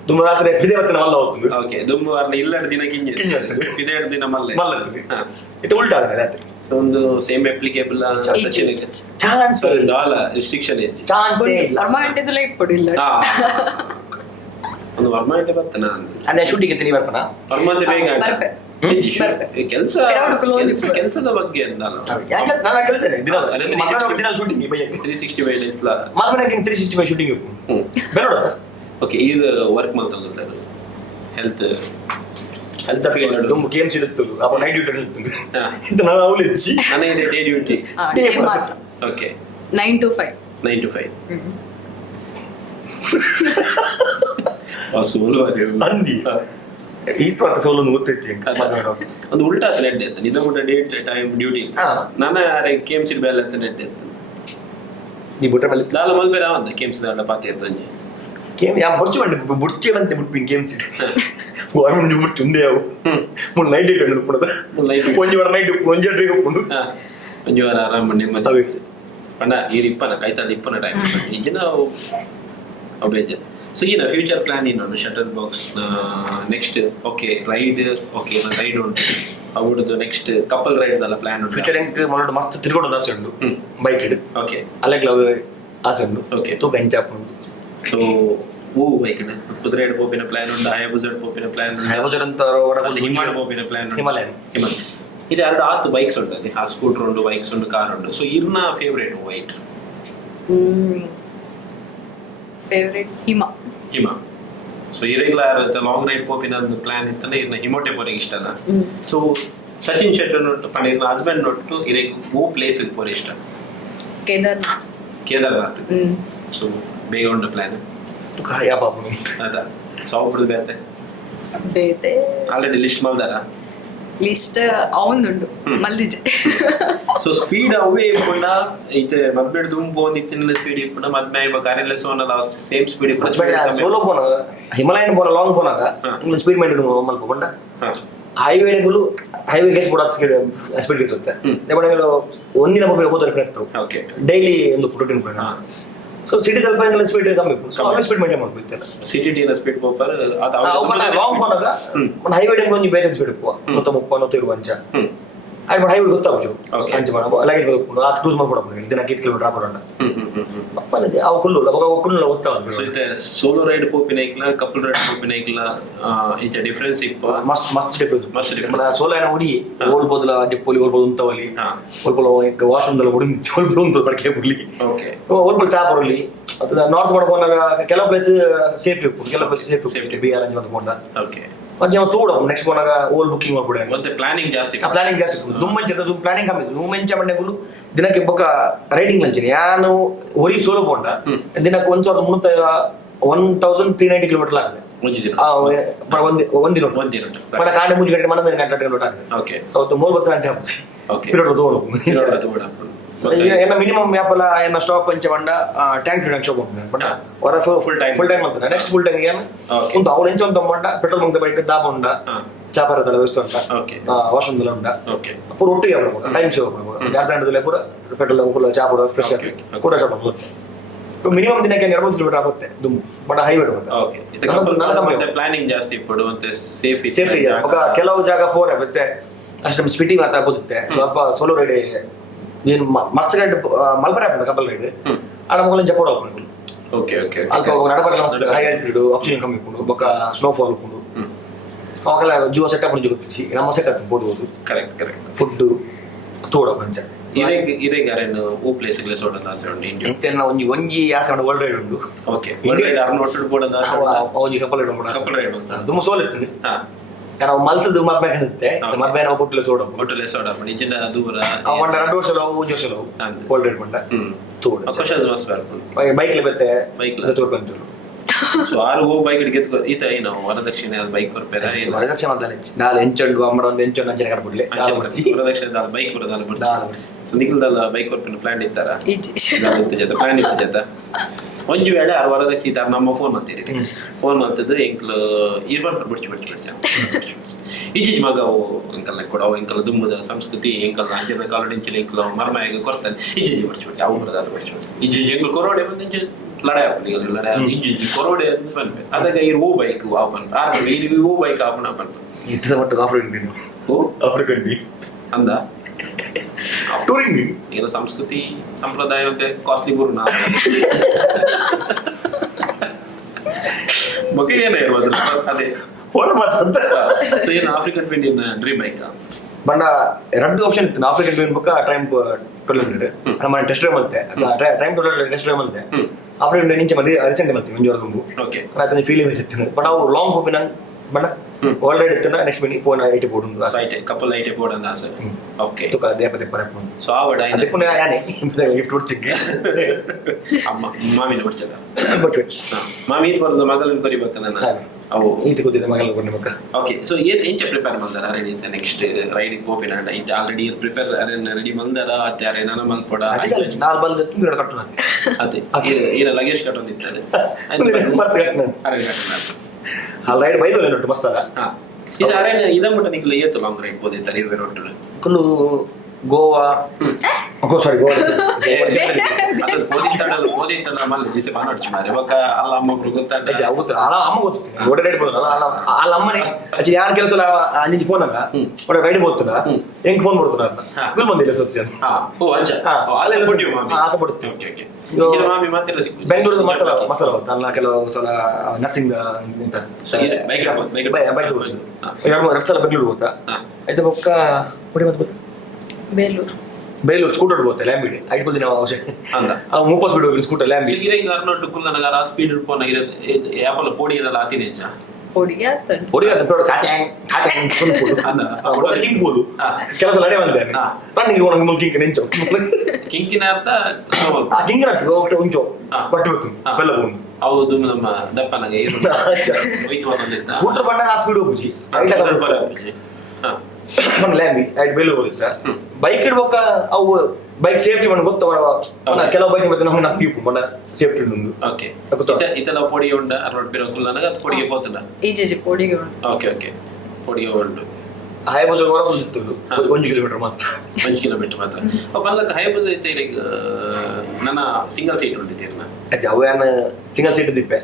ದುಂಬ ರಾತ್ರಿ ಪಿದೇವತ್ತಿನ ಮಲ್ಲ ಹೋಗ್ತದೆ ಓಕೆ ದುಂಬ ಇಲ್ಲಾಡ ದಿನ ಕಿಂಜೆ ಪಿದೇಡ ದಿನ ಮಲ್ಲ ಮಲ್ಲತ್ತದೆ ಇದು ಉಲ್ಟಾ ಆದ್ರೆ ರಾತ್ರಿ ಸೊ ಒಂದು ಸೇಮ್ ಅಪ್ಲಿಕೇಬಲ್ ಚಾನ್ಸ್ ಡಾಲ ರಿಸ್ಟ್ರಿಕ್ಷನ್ ಇದೆ ಚಾನ್ಸ್ ಇಲ್ಲ ವರ್ಮಾಂಟೆದು ಲೈಟ್ ಕೊಡಿಲ್ಲ ಒಂದು ವರ್ಮಾಂಟೆ ಬರ್ತನ ಅಲ್ಲ ಶೂಟಿಂಗ್ ಎತ್ತಿ ನೀವು ಬರ್ಪಣ ವರ್ಮಾಂಟೆ ಬೇಗ ಬರ್ಪೆ ಕೆಲಸದ ಬಗ್ಗೆ ಅಂದಲ್ಲ ನಾನು ಕೆಲಸನೇ ದಿನ ದಿನ ಶೂಟಿಂಗ್ 365 ಡೇಸ್ ಲ ಮಾರ್ಮನೆಗೆ 365 ಶೂಟಿಂಗ್ ಬೇಡ ಓಕೆ ಇದು ವರ್ಕ್ ಮಾಡ್ತಂದ್ರೆ ಹೆಲ್ತ್ ಫೀಲ್ಡ್ ತುಂಬ ಗೇಮ್ಸ್ ಇರುತ್ತು ಅಪ್ಪ ನೈಟ್ ಡ್ಯೂಟಿ ಇರುತ್ತದೆ ಇದು ನಾನು ಅವಳು ಹೆಚ್ಚಿ ನನಗೆ ಡೇ ಡ್ಯೂಟಿ ಮಾತ್ರ ಓಕೆ 9 to 5 ಸೋಲು ಅಂದಿ ಈ ಪಾತ್ರ ಸೋಲೊಂದು ಗೊತ್ತಿತ್ತು ಒಂದು ಉಲ್ಟಾ ನೆಡ್ ಇತ್ತು ನಿದ ಕೂಡ ಡೇಟ್ ಟೈಮ್ ಡ್ಯೂಟಿ ನಾನು ಕೇಮ್ಸ್ ಬೇಲೆ ಅಂತ ನೆಡ್ ಇತ್ತು ನೀ ಬುಟ್ಟ ಮೇಲೆ ದಾಲ ಮಲ್ಪೆ ರಾವಂತ ಕೇಮ್ಸ್ ದಾಲ ಪಾತಿ ಇರ್ತಂಜಿ ಕೇಮ್ ಯಾ ಬರ್ಚು ಮಾಡಿ ಬುಟ್ಟಿ ಅಂತ ಬಿಟ್ಬಿನ್ ಗೇಮ್ಸ್ ಗೌರ್ಮೆಂಟ್ ಬಿಟ್ಟು ಉಂಡೆ ಅವು ಮುನ್ನ ನೈಟ್ ಡ್ಯೂಟಿ ಅನ್ಕೊಡದ ಒಂಜಿ ವಾರ ನೈಟ್ ಒಂಜಿ ಡ್ರೈವ್ ಹೋಗ್ಕೊಂಡು ಒಂಜಿ ವಾರ ಆರಾಮ ನೆಮ್ಮದಿ ಪಂಡ ಈ ಇಪ್ಪನ ಕೈತಾಡ ಇಪ್ಪನ ಟೈಮ್ ಈಜಿನ ಅಬೇಜ ಸೊ ಈನ ಫ್ಯೂಚರ್ ಪ್ಲಾನ್ ಏನು shuttle box next okay ride okay ride ಉಂಟು ಅವಳದು ನೆಕ್ಸ್ಟ್ ಕಪಲ್ ರೈಡ್ ದಲ್ಲ ಪ್ಲಾನ್ ಉಂಟು ಫ್ಯೂಚರ್ ಎಂಕ್ ಮೊದಲು ಮಸ್ತ್ ತಿರುಗೋಡು ಆಸೆ ಉಂಟು ಬೈಕ್ ಇಡು ಓಕೆ ಅಲೆಗ್ಲ ಆಸೆ ಉಂಟು ಓಕೆ ತೂಕ ಎಂಚಾಪ್ ಉಂಟು ಸೊ ಬೈಕ್ ಕುದುರೆ ಪೋಪಿನ ಪ್ಲಾನ್ ಉಂಟು ಹಯಬುಜರ್ ಪೋಪಿನ ಪ್ಲಾನ್ ಹಯಬುಜರ್ ಅಂತ ಹಿಮಾಲಯ ಪೋಪಿನ ಪ್ಲಾನ್ ಹಿಮಾಲಯನ್ ಇದು 2 ಆತು ಬೈಕ್ಸ್ ಉಂಟು ಆ ಸ್ಕೂಟರ್ ಉಂಟು ಬೈಕ್ಸ್ ಉಂಟು ಕಾರ್ ಉಂಟು ಸೊ ಇರ್ನ ಫೇವ್ರೇಟ್ ವೈಟ್ ಫೇವ್ರೇಟ್ ಹಿಮ ಸೊ ಇರೆಗ್ಯುಲರ್ ಲಾಂಗ್ ರೈಡ್ ಪೋಪಿನ ಒಂದು ಪ್ಲಾನ್ ಇತ್ತಂದ್ರೆ ಇರ್ನ ಹಿಮೋಟೆ ಪೋರಿಗೆ ಇಷ್ಟನ ಸೊ ಸಚಿನ್ ಶೆಟ್ಟಿ ನೊಟ್ಟು ಪಂಡ ಇರ್ನ ಹಸ್ಬೆಂಡ್ ನೊಟ್ಟು ಇರೆಗ್ ಪ್ಲೇಸ್ ಪೋರೆ ಇಷ್ಟ ಕೇದಾರ್ನಾಥ್ ಸೊ ಬೇಗ ಉಂಟು ಪ್ಲಾನ್ ಯಾ ಪಾಪ ಅದ ಸಾವುಪುಡು ಬೇತೆ ಆಲ್ರೆಡಿ ಲಿಸ್ಟ್ ಮಲ್ದಾರ ಲಿಸ್ಟ್ ಅವನುಂಡು ಮಲ್ಲಿಜೆ ಸೊ ಸ್ಪೀಡ್ ಅವೇ ಇಪ್ಪುಂಡ ಐತೆ ಮದ್ಬೇಡ ದುಂಬು ಒಂದಿತ್ತಿನ ಸ್ಪೀಡ್ ಇಪ್ಪುಂಡ ಮದ್ಮೆ ಇವ ಕಾರ್ಯಲ್ಲ ಸೋನಲ್ಲ ಸೇಮ್ ಸ್ಪೀಡ್ ಇಪ್ಪುಂಡ ಸೋಲೋ ಪೋನಾಗ ಹಿಮಾಲಯನ್ ಪೋನ ಲಾಂಗ್ ಪೋನಾಗ ಇಂಗ್ಲಿಷ್ ಸ್ಪೀಡ್ ಮೈಂಡ್ ಮಲ್ಕೊಂಡ ಹೈವೇಗಳು ಹೈವೇಗೆ ಕೂಡ ಸ್ಪೀಡ್ ಇರುತ್ತೆ ಒಂದಿನ ಹೋದ್ರೆ ಓಕೆ ಡೈಲಿ ಒಂದು ಪ್ರೋಟೀನ್ ಸೊ ಸಿಟಿ ಸ್ವಲ್ಪ ಸ್ಪೀಡ್ ಕಮ್ಮಿ ಸ್ಪೀಡ್ ಮೇಂಟೈನ್ ಮಾಡ್ಕೊಳ್ತಾರೆ ಸಿಟಿ ಟಿನ ಸ್ಪೀಡ್ ಪೋಪರ್ ಲಾಂಗ್ ಪೋನಾಗ ಹೈವೇ ಒಂದು ಬೇರೆ ಸ್ಪೀಡ್ 30 40 ಅಂಚ అది మన హైవే ಗೊತ್ತಾಗ್ಬೋದು Okay. ಅಂಚೆ ಮಾಡ ಲಗೇಜ್ ಬರಕೊಂಡು ಆ ಕ್ರೂಸ್ ಮಾಡ್ಕೊಡಬಹುದು ದಿನ 5 ಕಿಲೋಮೀಟರ್ ಹಾಕೋಣ ಅಪ್ಪನಿಗೆ ಅವ ಕುಲ್ಲು ಗೊತ್ತಾಗ್ಬೋದು ಸೊ ಇತ್ತೆ ಸೋಲೋ ರೈಡ್ ಪೋಪಿನೈಕ್ಲ ಕಪಲ್ ರೈಡ್ ಪೋಪಿನೈಕ್ಲ ಇಚ ಡಿಫರೆನ್ಸ್ ಇಪ್ಪ ಮಸ್ತ್ ಡಿಫರೆನ್ಸ್ ಮಸ್ತ್ మన ಡಿಫರೆನ್ಸ್ ಸೋಲಾನ ಹುಡಿ ಓಲ್ಬೋದಲ್ಲ ಜಪ್ಪೋಲಿ ಓಲ್ಬೋದು ಉಂತವಲ್ಲಿ ಓಲ್ಬೋಲ ವಾಶ್ರೂಮ್ದಲ್ಲ ಹುಡಿ ಓಲ್ಬೋದು ಉಂತ ಬಡಕೆ ಬುರ್ಲಿ ಓಕೆ ಓಲ್ಬೋಲ್ ಚಾಪ್ ಬರಲಿ ಅಥವಾ ನಾರ್ತ್ ಮಾಡ್ಕೊಂಡಾಗ ಕೆಲವು ಪ್ಲೇಸ್ ಸೇಫ್ಟಿ ಇಪ್ಪು ಕೆಲವು ಪ್ಲೇಸ್ ಸೇಫ್ಟಿ ಬಿ ಅರೇಂಜ್ ಮಾಡ್ಕೊಂಡ ಓಕೆ కొంచెం తోడం నెక్స్ట్ కొనగా ఓల్ బుకింగ్ ಮಾಡ್ಬಿಡ ಮತ್ತೆ ಪ್ಲಾನಿಂಗ್ ಜಾಸ್ತಿ ಪ್ಲಾನಿಂಗ್ ಜಾಸ್ತಿ ದುಮ್ಮಂಚದ ಪ್ಲಾನಿಂಗ್ ಕಮ್ಮಿ ದುಮ್ಮಂಚ ಮಂಡೆಗಳು ದಿನಕ್ಕೆ ಬೊಕ್ಕ ರೈಡಿಂಗ್ ಲಂಚಿನಿ ಯಾನು ಒರಿ ಸೋಲೋ ಪೋಂಡ ದಿನಕ್ಕೆ 1390 ಕಿಲೋಮೀಟರ್ ಆಗಿದೆ ಒಂದಿನ మన కాండ ముందు గంట మన గంట గంట ಓಕೆ ಅವತ್ತು 3 ಗಂಟೆ ಆಗುತ್ತೆ ಓಕೆ ಪಿರಿಯಡ್ ತೋಡು ಏನ ಮಿನಿಮಮ್ ಯಾಪಲ ಏನ ಸ್ಟಾಪ್ ಅಂಚೆ ಬಂಡ ಟ್ಯಾಂಕ್ ಟ್ಯಾಂಕ್ ಶಾಪ್ ಹೋಗ್ತಾನೆ ಬಟ್ ವರ ಫುಲ್ ಟೈಮ್ ಮಾಡ್ತಾರೆ ನೆಕ್ಸ್ಟ್ ಫುಲ್ ಟೈಮ್ ಏನು ಒಂದು ಅವಳು ಎಂಚ ಒಂದು ಬಂಡ ಪೆಟ್ರೋಲ್ ಬಂಕ್ ಬೈಟ್ ದಾಬ ಉಂಡ ಚಾಪರದಲ್ಲ ವ್ಯವಸ್ಥೆ ಉಂಟ ವಾಶ್ರೂಮ್ ದಲ್ಲ ಉಂಟ ಪೂರ ಒಟ್ಟಿಗೆ ಆಗ್ಬಿಡ್ಬೋದು ಟೈಮ್ ಸೇವ್ ಆಗ್ಬಿಡ್ಬೋದು ಜಾರ್ಖಂಡದಲ್ಲೇ ಪೂರ ಪೆಟ್ರೋಲ್ ಫುಲ್ ಚಾಪುರ ಫ್ರೆಶ್ ಕೂಡ ಶಾಪ್ ಹೋಗುತ್ತೆ ಮಿನಿಮಮ್ ದಿನಕ್ಕೆ 20 ಕಿಲೋಮೀಟರ್ ಆಗುತ್ತೆ ದುಮ್ಮು ಬಟ್ ಹೈವೇ ಓಕೆ ಪ್ಲಾನಿಂಗ್ ಜಾಸ್ತಿ ಪಡುವಂತೆ ಸೇಫ್ಟಿ ಕೆಲವು ಜಾಗ ಫೋರ್ ಆಗುತ್ತೆ ಅಷ್ಟು ಸ್ಪಿಟಿ ಮಾತಾಡ್ಬೋದುತ್ತೆ ಸ್ವಲ್ಪ ಸೋಲೋ ರೈಡ್ నేను మస్తు గడ్డ మలపరాపండి కపల్ రైడ్ ఆడ మొగలు చెప్పడం అవుతుంది ఓకే ఓకే అల్ప నడపడల మస్తు హై ఆల్టిట్యూడ్ ఆక్సిజన్ కಮ್ಮಿ ಇಪ್ಪುಂಡು ಬೊಕ್ಕ ಸ್ನೋಫಾಲ್ ಇಪ್ಪುಂಡು ಅವಾಗೆಲ್ಲ ಜೀವ ಸೆಟಪ್ ಮುಂಜಿ ಗೊತ್ತಿಚ್ಚಿ ನಮ್ಮ ಸೆಟಪ್ ಬೋಡ್ಬೋದು ಕರೆಕ್ಟ್ ಫುಡ್ ತೋಡ ಪಂಚ ಇದೇ ಗಾರೇನು ಓ ಪ್ಲೇಸ್ ಗೆ ಸೋಡನ ಆಸೆ ಉಂಟು ಇಂಡಿಯಾ ಇಂತೆನ ಒಂಜಿ ಆಸೆ ಉಂಟು ವರ್ಲ್ಡ್ ರೈಡ್ ಉಂಟು ಓಕೆ ವರ್ಲ್ಡ್ ರೈಡ್ ಅರ್ನ ಒಟ್ಟು ಬೋಡನ ಆಸೆ ಒಂಜಿ ಕಪಲ್ ರೈಡ್ ಉಂಟು ದುಮ್ಮ ಸೋಲ್ ಇತ್ತು ನಾವು ಮಲ್ತದ್ದು ಮದ್ಬೇಕಂತೆ ಮದ್ಬೆ ನಾವು ಕೊಟ್ಟಲೆ ಸೋಡ ನಿಜನ ದೂರ ಮಂಡ 2 ವರ್ಷ ಮೂರು ವರ್ಷ ವರ್ಲ್ಡ್ ರೈಡ್ ಮಂಡ ತೋಡ ಕ್ವಶ್ಚನ್ಸ್ ಮಸ್ಟ್ ಬರ್ಕೊಂಡು ಬೈಕ್ ಬತ್ತೆ ಬೈಕ್ ತೋರ್ಪಂತು ಸೊ ಆರು ಓ ಬೈಕ್ ಗೆದ್ದು ಈತ ಏನು ವರದಕ್ಷಿಣೆ ಬೈಕ್ ಕೊರ್ಪೇರ ವರದಕ್ಷಿಣೆ ಮಾಡ್ತಾನೆ ನಾಳೆ ಎಂಚೊಂಡು ಅಮ್ಮಡ ಒಂದು ಎಂಚೊಂಡು ಅಂಚನೆ ಕಟ್ಬಿಡ್ಲಿ ವರದಕ್ಷಿಣೆ ದಾಲ್ ಬೈಕ್ ಬರೋದಾಲ ಬಿಡ್ತಾರೆ ಸೊ ನಿಖಿಲ್ದಲ್ಲ ಬೈಕ್ ಕೊರ್ಪಿನ ಪ್ಲಾನ್ ಇತ್ತಾರ ಪ್ಲಾನ್ ಇತ್ತು ಜೊತೆ ಒಂಜು ವೇಳೆ ಆರು ವರದಕ್ಷಿಣೆ ಇತ್ತಾರ ನಮ್ಮ ಫೋನ್ ಮಾಡ್ತೀರಿ ಫೋನ್ ಮಾಡ್ತಿದ್ದು ಎಂಕ್ಲು ಇರ್ಬನ್ ಬಿಡ್ಚಿ ಈಜಿ ಮಗ ಅವು ಎಂಕಲ್ ಕೂಡ ಅವು ಎಂಕಲ್ ದುಮ್ಮದ ಸಂಸ್ಕೃತಿ ಎಂಕಲ್ ಅಂಜನ ಕಾಲಡಿಂಚಲಿ ಎಂಕಲ್ ಮರ್ಮಾಯಿಗೆ ಕೊಡ್ತಾನೆ ಈಜಿ ಬಿಡ್ಚಿಬಿಟ್ಟು ಅವು ಬರೋದಾಲ ಬಿಡ್ಚಿಬಿಟ್ಟು ಈಜಿ ಎಂಕಲ್ ಕೊರೋಡೆ ಬಂದು ಲಡಾಯಿ ಆಗ್ಲಿ ಲಡಾಯಿ ಈಜಿ ಕೊರೋಡೆ ಅಂತ ಬಂದ್ಬೆ ಅದಾಗ ಈ ಓ ಬೈಕ್ ಅವು ಬಂದು ಆರು ಈ ಓ ಬೈಕ್ ಆಪಣ ಬಂತು ಇದ್ದ ಮಟ್ಟ ಆಫ್ರಿಕನ್ ಓ ಆಫ್ರಿಕನ್ ಅಂದ ಟೂರಿಂಗ್ ಏನು ಸಂಸ್ಕೃತಿ ಸಂಪ್ರದಾಯ ಮತ್ತೆ ಕಾಸ್ಟ್ಲಿ ಗುರುನ ಮಕ್ಕಳಿಗೆ ಏನೇ ಇರ್ಬೋದು ಅದೇ ಹೊರ ಮಾತಂತ ಸೊ ಏನು ಆಫ್ರಿಕನ್ ಟ್ವಿನ್ ಡ್ರೀಮ್ ಬೈಕ್ ಬಂಡ ಎರಡು ಆಪ್ಷನ್ ಇತ್ತು ಆಫ್ರಿಕನ್ ಟ್ವಿನ್ ಬುಕ್ಕ ಟೈಮ್ 1200 ನಮ್ಮ ಟೆಸ್ಟ್ ಡ್ರೈವ್ ಮಲ್ತೆ ಟೈಮ್ 1200 ಟೆಸ್ಟ್ ಡ್ರೈವ್ ಮಲ್ತೆ ಆಫ್ರಿಕನ್ ಟ್ವಿನ್ ಇಂಚೆ ಮಂದಿ ರೀಸೆಂಟ್ ಮಲ್ತೆ ಮುಂಜೋರ ತುಂಬು ಓಕೆ ಅದನ್ನ ಫೀಲಿಂಗ್ ಇತ್ತು ಬಟ್ ಅವು ಲಾಂಗ್ ಹೋಗಿನ ಬಂಡ ಆಲ್ರೆಡಿ ಇತ್ತು ನೆಕ್ಸ್ಟ್ ಮಿನಿ ಫೋನ್ 80 போடுங்க ಸೈಟ್ ಕಪಲ್ 80 போடுங்க ಆಸೆ ಓಕೆ ತುಕ ದೇಪದೆ ಪರಪು ಸೊ ಆವಡ ಅದಕ್ಕೆ ಪುನಃ ಯಾನೆ ಗಿಫ್ಟ್ ಕೊಡ್ತಿಗೆ ಅಮ್ಮ ಮಾಮಿನ ಬಿಡ್ಚದ ಬಟ್ ಮಾಮಿ ಇದು ಬರೋದು ಮಗಳನ್ನು ಕರಿಬೇಕಂದ ಅವು ಈತ ಕೂತಿದೆ ಮಗಳ ಕೊಡ್ಬೇಕು ಓಕೆ ಸೊ ಏತ್ ಎಂಚ ಪ್ರಿಪೇರ್ ಮಾಡ್ದಾರ ರೆಡಿ ನೆಕ್ಸ್ಟ್ ರೈಡಿಂಗ್ ಪೋಪಿನ ಇಂತ ಆಲ್ರೆಡಿ ಪ್ರಿಪೇರ್ ರೆಡಿ ಮಂದಾರ ಅತ್ಯಾರೆ ನನ್ನ ಮಲ್ಪಡ ನಾಲ್ ಬಂದ ತುಂಬಿಡ ಕಟ್ಟಣ ಅದೇ ಏನ ಲಗೇಜ್ ಕಟ್ಟೊಂದಿರ್ತದೆ ಮರ್ತ ಕಟ್ಟಣ ಹಾಲ್ ರೈಡ್ ಬೈದು ನೋಡು ಮಸ್ತ್ ಅಲ್ಲ ಇದು ಅರೇನ ಇದಮ್ಮಟ ನಿಕ್ಲ ಏತು ಲಾಂಗ್ ರೈಡ್ ಬೋದಿತ್ತಾರೆ ಇರುವೆ ರೋಡ್ ಕುಲ್ಲು ಗೋವಾ ಸಾರಿ ಗೋವಾ ಅದು ಬೋದಿತ್ತಲ್ಲ ಮಲ್ಲಿ ದಿಸೆ ಮಾತಾಡ್ಚು ಮಾರೆ ಬಕ ಅಲ್ಲ ಅಮ್ಮಬ್ರು ಗೊತ್ತಾಡ ಹೌದು ಅಲ್ಲ ಅಮ್ಮ ಗೊತ್ತು ಒಡೆ ರೈಡ್ ಬೋದಲ್ಲ ಅಲ್ಲ ಅಮ್ಮನೇ ಅದು ಯಾರು ಕೆಲಸ ಅಂಜಿ ಫೋನ್ ಅಲ್ಲ ಒಡೆ ರೈಡ್ ಬೋತದ ಹೆಂಗ್ ಫೋನ್ ಮಾಡ್ತಾರ ಅಂತ ಬಿಲ್ ಬಂದಿಲ್ಲ ಸಚಿನ್ ಓ ಅಂಜ ಅದೆಲ್ಲ ಕೊಟ್ಟಿವಿ ಮಾಮಿ ಆಸೆ ಪಡುತ್ತೆ ಓಕೆ ಓಕೆ ಮಾಮಿ ಮಾತೆಲ್ಲ ಸಿಕ್ಕು ಬೆಂಗಳೂರು ಮಸಾಲ ಬರುತ್ತೆ ಅಲ್ಲ ಕೆಲವು ಸಲ ನರ್ಸಿಂಗ್ ಅಂತ ಬೈಕ್ ಎರಡು ಸಲ ಬೆಂಗಳೂರು ಹೋಗ್ತಾ ಆಯ್ತು ಬೊಕ್ಕ ಕೊಡಿ ಮತ್ತೆ ಬೇಲೂರು ಸ್ಕೂಟರ್ ಹೋಗುತ್ತೆ ಲ್ಯಾಂಬಿಡಿ ಐದು ದಿನ ಅವಶ್ಯ ಮೂಪ ಸ್ಪೀಡ್ ಹೋಗಿ ಸ್ಕೂಟರ್ ಲ್ಯಾಂಬಿ ಈಗ ಅರ್ನೊಟ್ಟು ಕುಲ್ಲ ನನಗೆ ಆ ಸ್ಪೀಡ್ ಇಡ್ಪೋನ ಇರೋದು ಯಾಪಲ್ಲ ಪೋಡಿ ಇರಲ್ಲ ಆತಿನೇ ಜಾ ಕೆಲಸ ನಡೆ ಬಂದೇನೆ ನಾನು ಕಿಂಕ್ ನೆಂಚು ಕಿಂಕಿನ ಅರ್ಥ ಕಿಂಕಿನ ಉಂಚು ಬಟ್ಟೆ ಗೊತ್ತು ಬೆಲ್ಲ ಬೋದು ಹೌದು ನಮ್ಮ ದಪ್ಪನಾಗೆ ಸ್ಕೂಟರ್ ಬಣ್ಣ ಆ ಸ್ಪೀಡ್ ಹೋಗುಜಿ ಲ್ಯಾಂಬಿ ಐದು ಬೇಲೂರು ಹೋಗಿದ್ದ ಬೈಕ್ ಇಡ್ಬೇಕ ಅವು ಬೈಕ್ ಸೇಫ್ಟಿ ಮಾಡಿ ಗೊತ್ತ ಕೆಲವು ಬೈಕ್ ಮತ್ತೆ ನಮ್ಮ ನಕ್ಕು ಮನ ಸೇಫ್ಟಿ ಉಂಟು ಓಕೆ ಇದೆಲ್ಲ ಪೊಡಿ ಉಂಡ ಅರ್ನೋಟ್ ಬಿರೋಕುಲ್ಲ ನನಗೆ ಅದು ಪೊಡಿಗೆ ಹೋತಲ್ಲ ಈಜಿ ಪೊಡಿಗೆ ಓಕೆ ಓಕೆ ಪೊಡಿಗೆ ಉಂಟು ಹೈಬಲ್ ಹೊರ ಬಂದಿತ್ತು 1 ಕಿಲೋಮೀಟರ್ ಮಾತ್ರ 1 ಕಿಲೋಮೀಟರ್ ಮಾತ್ರ ಬಲ್ಲಕ ಹೈಬಲ್ ಐತೆ ನನ್ನ ಸಿಂಗಲ್ ಸೀಟ್ ಉಂಟಿದ್ದೀರ್ನ ಅವನ ಸಿಂಗಲ್ ಸೀಟ್ ದಿಪ್ಪೆ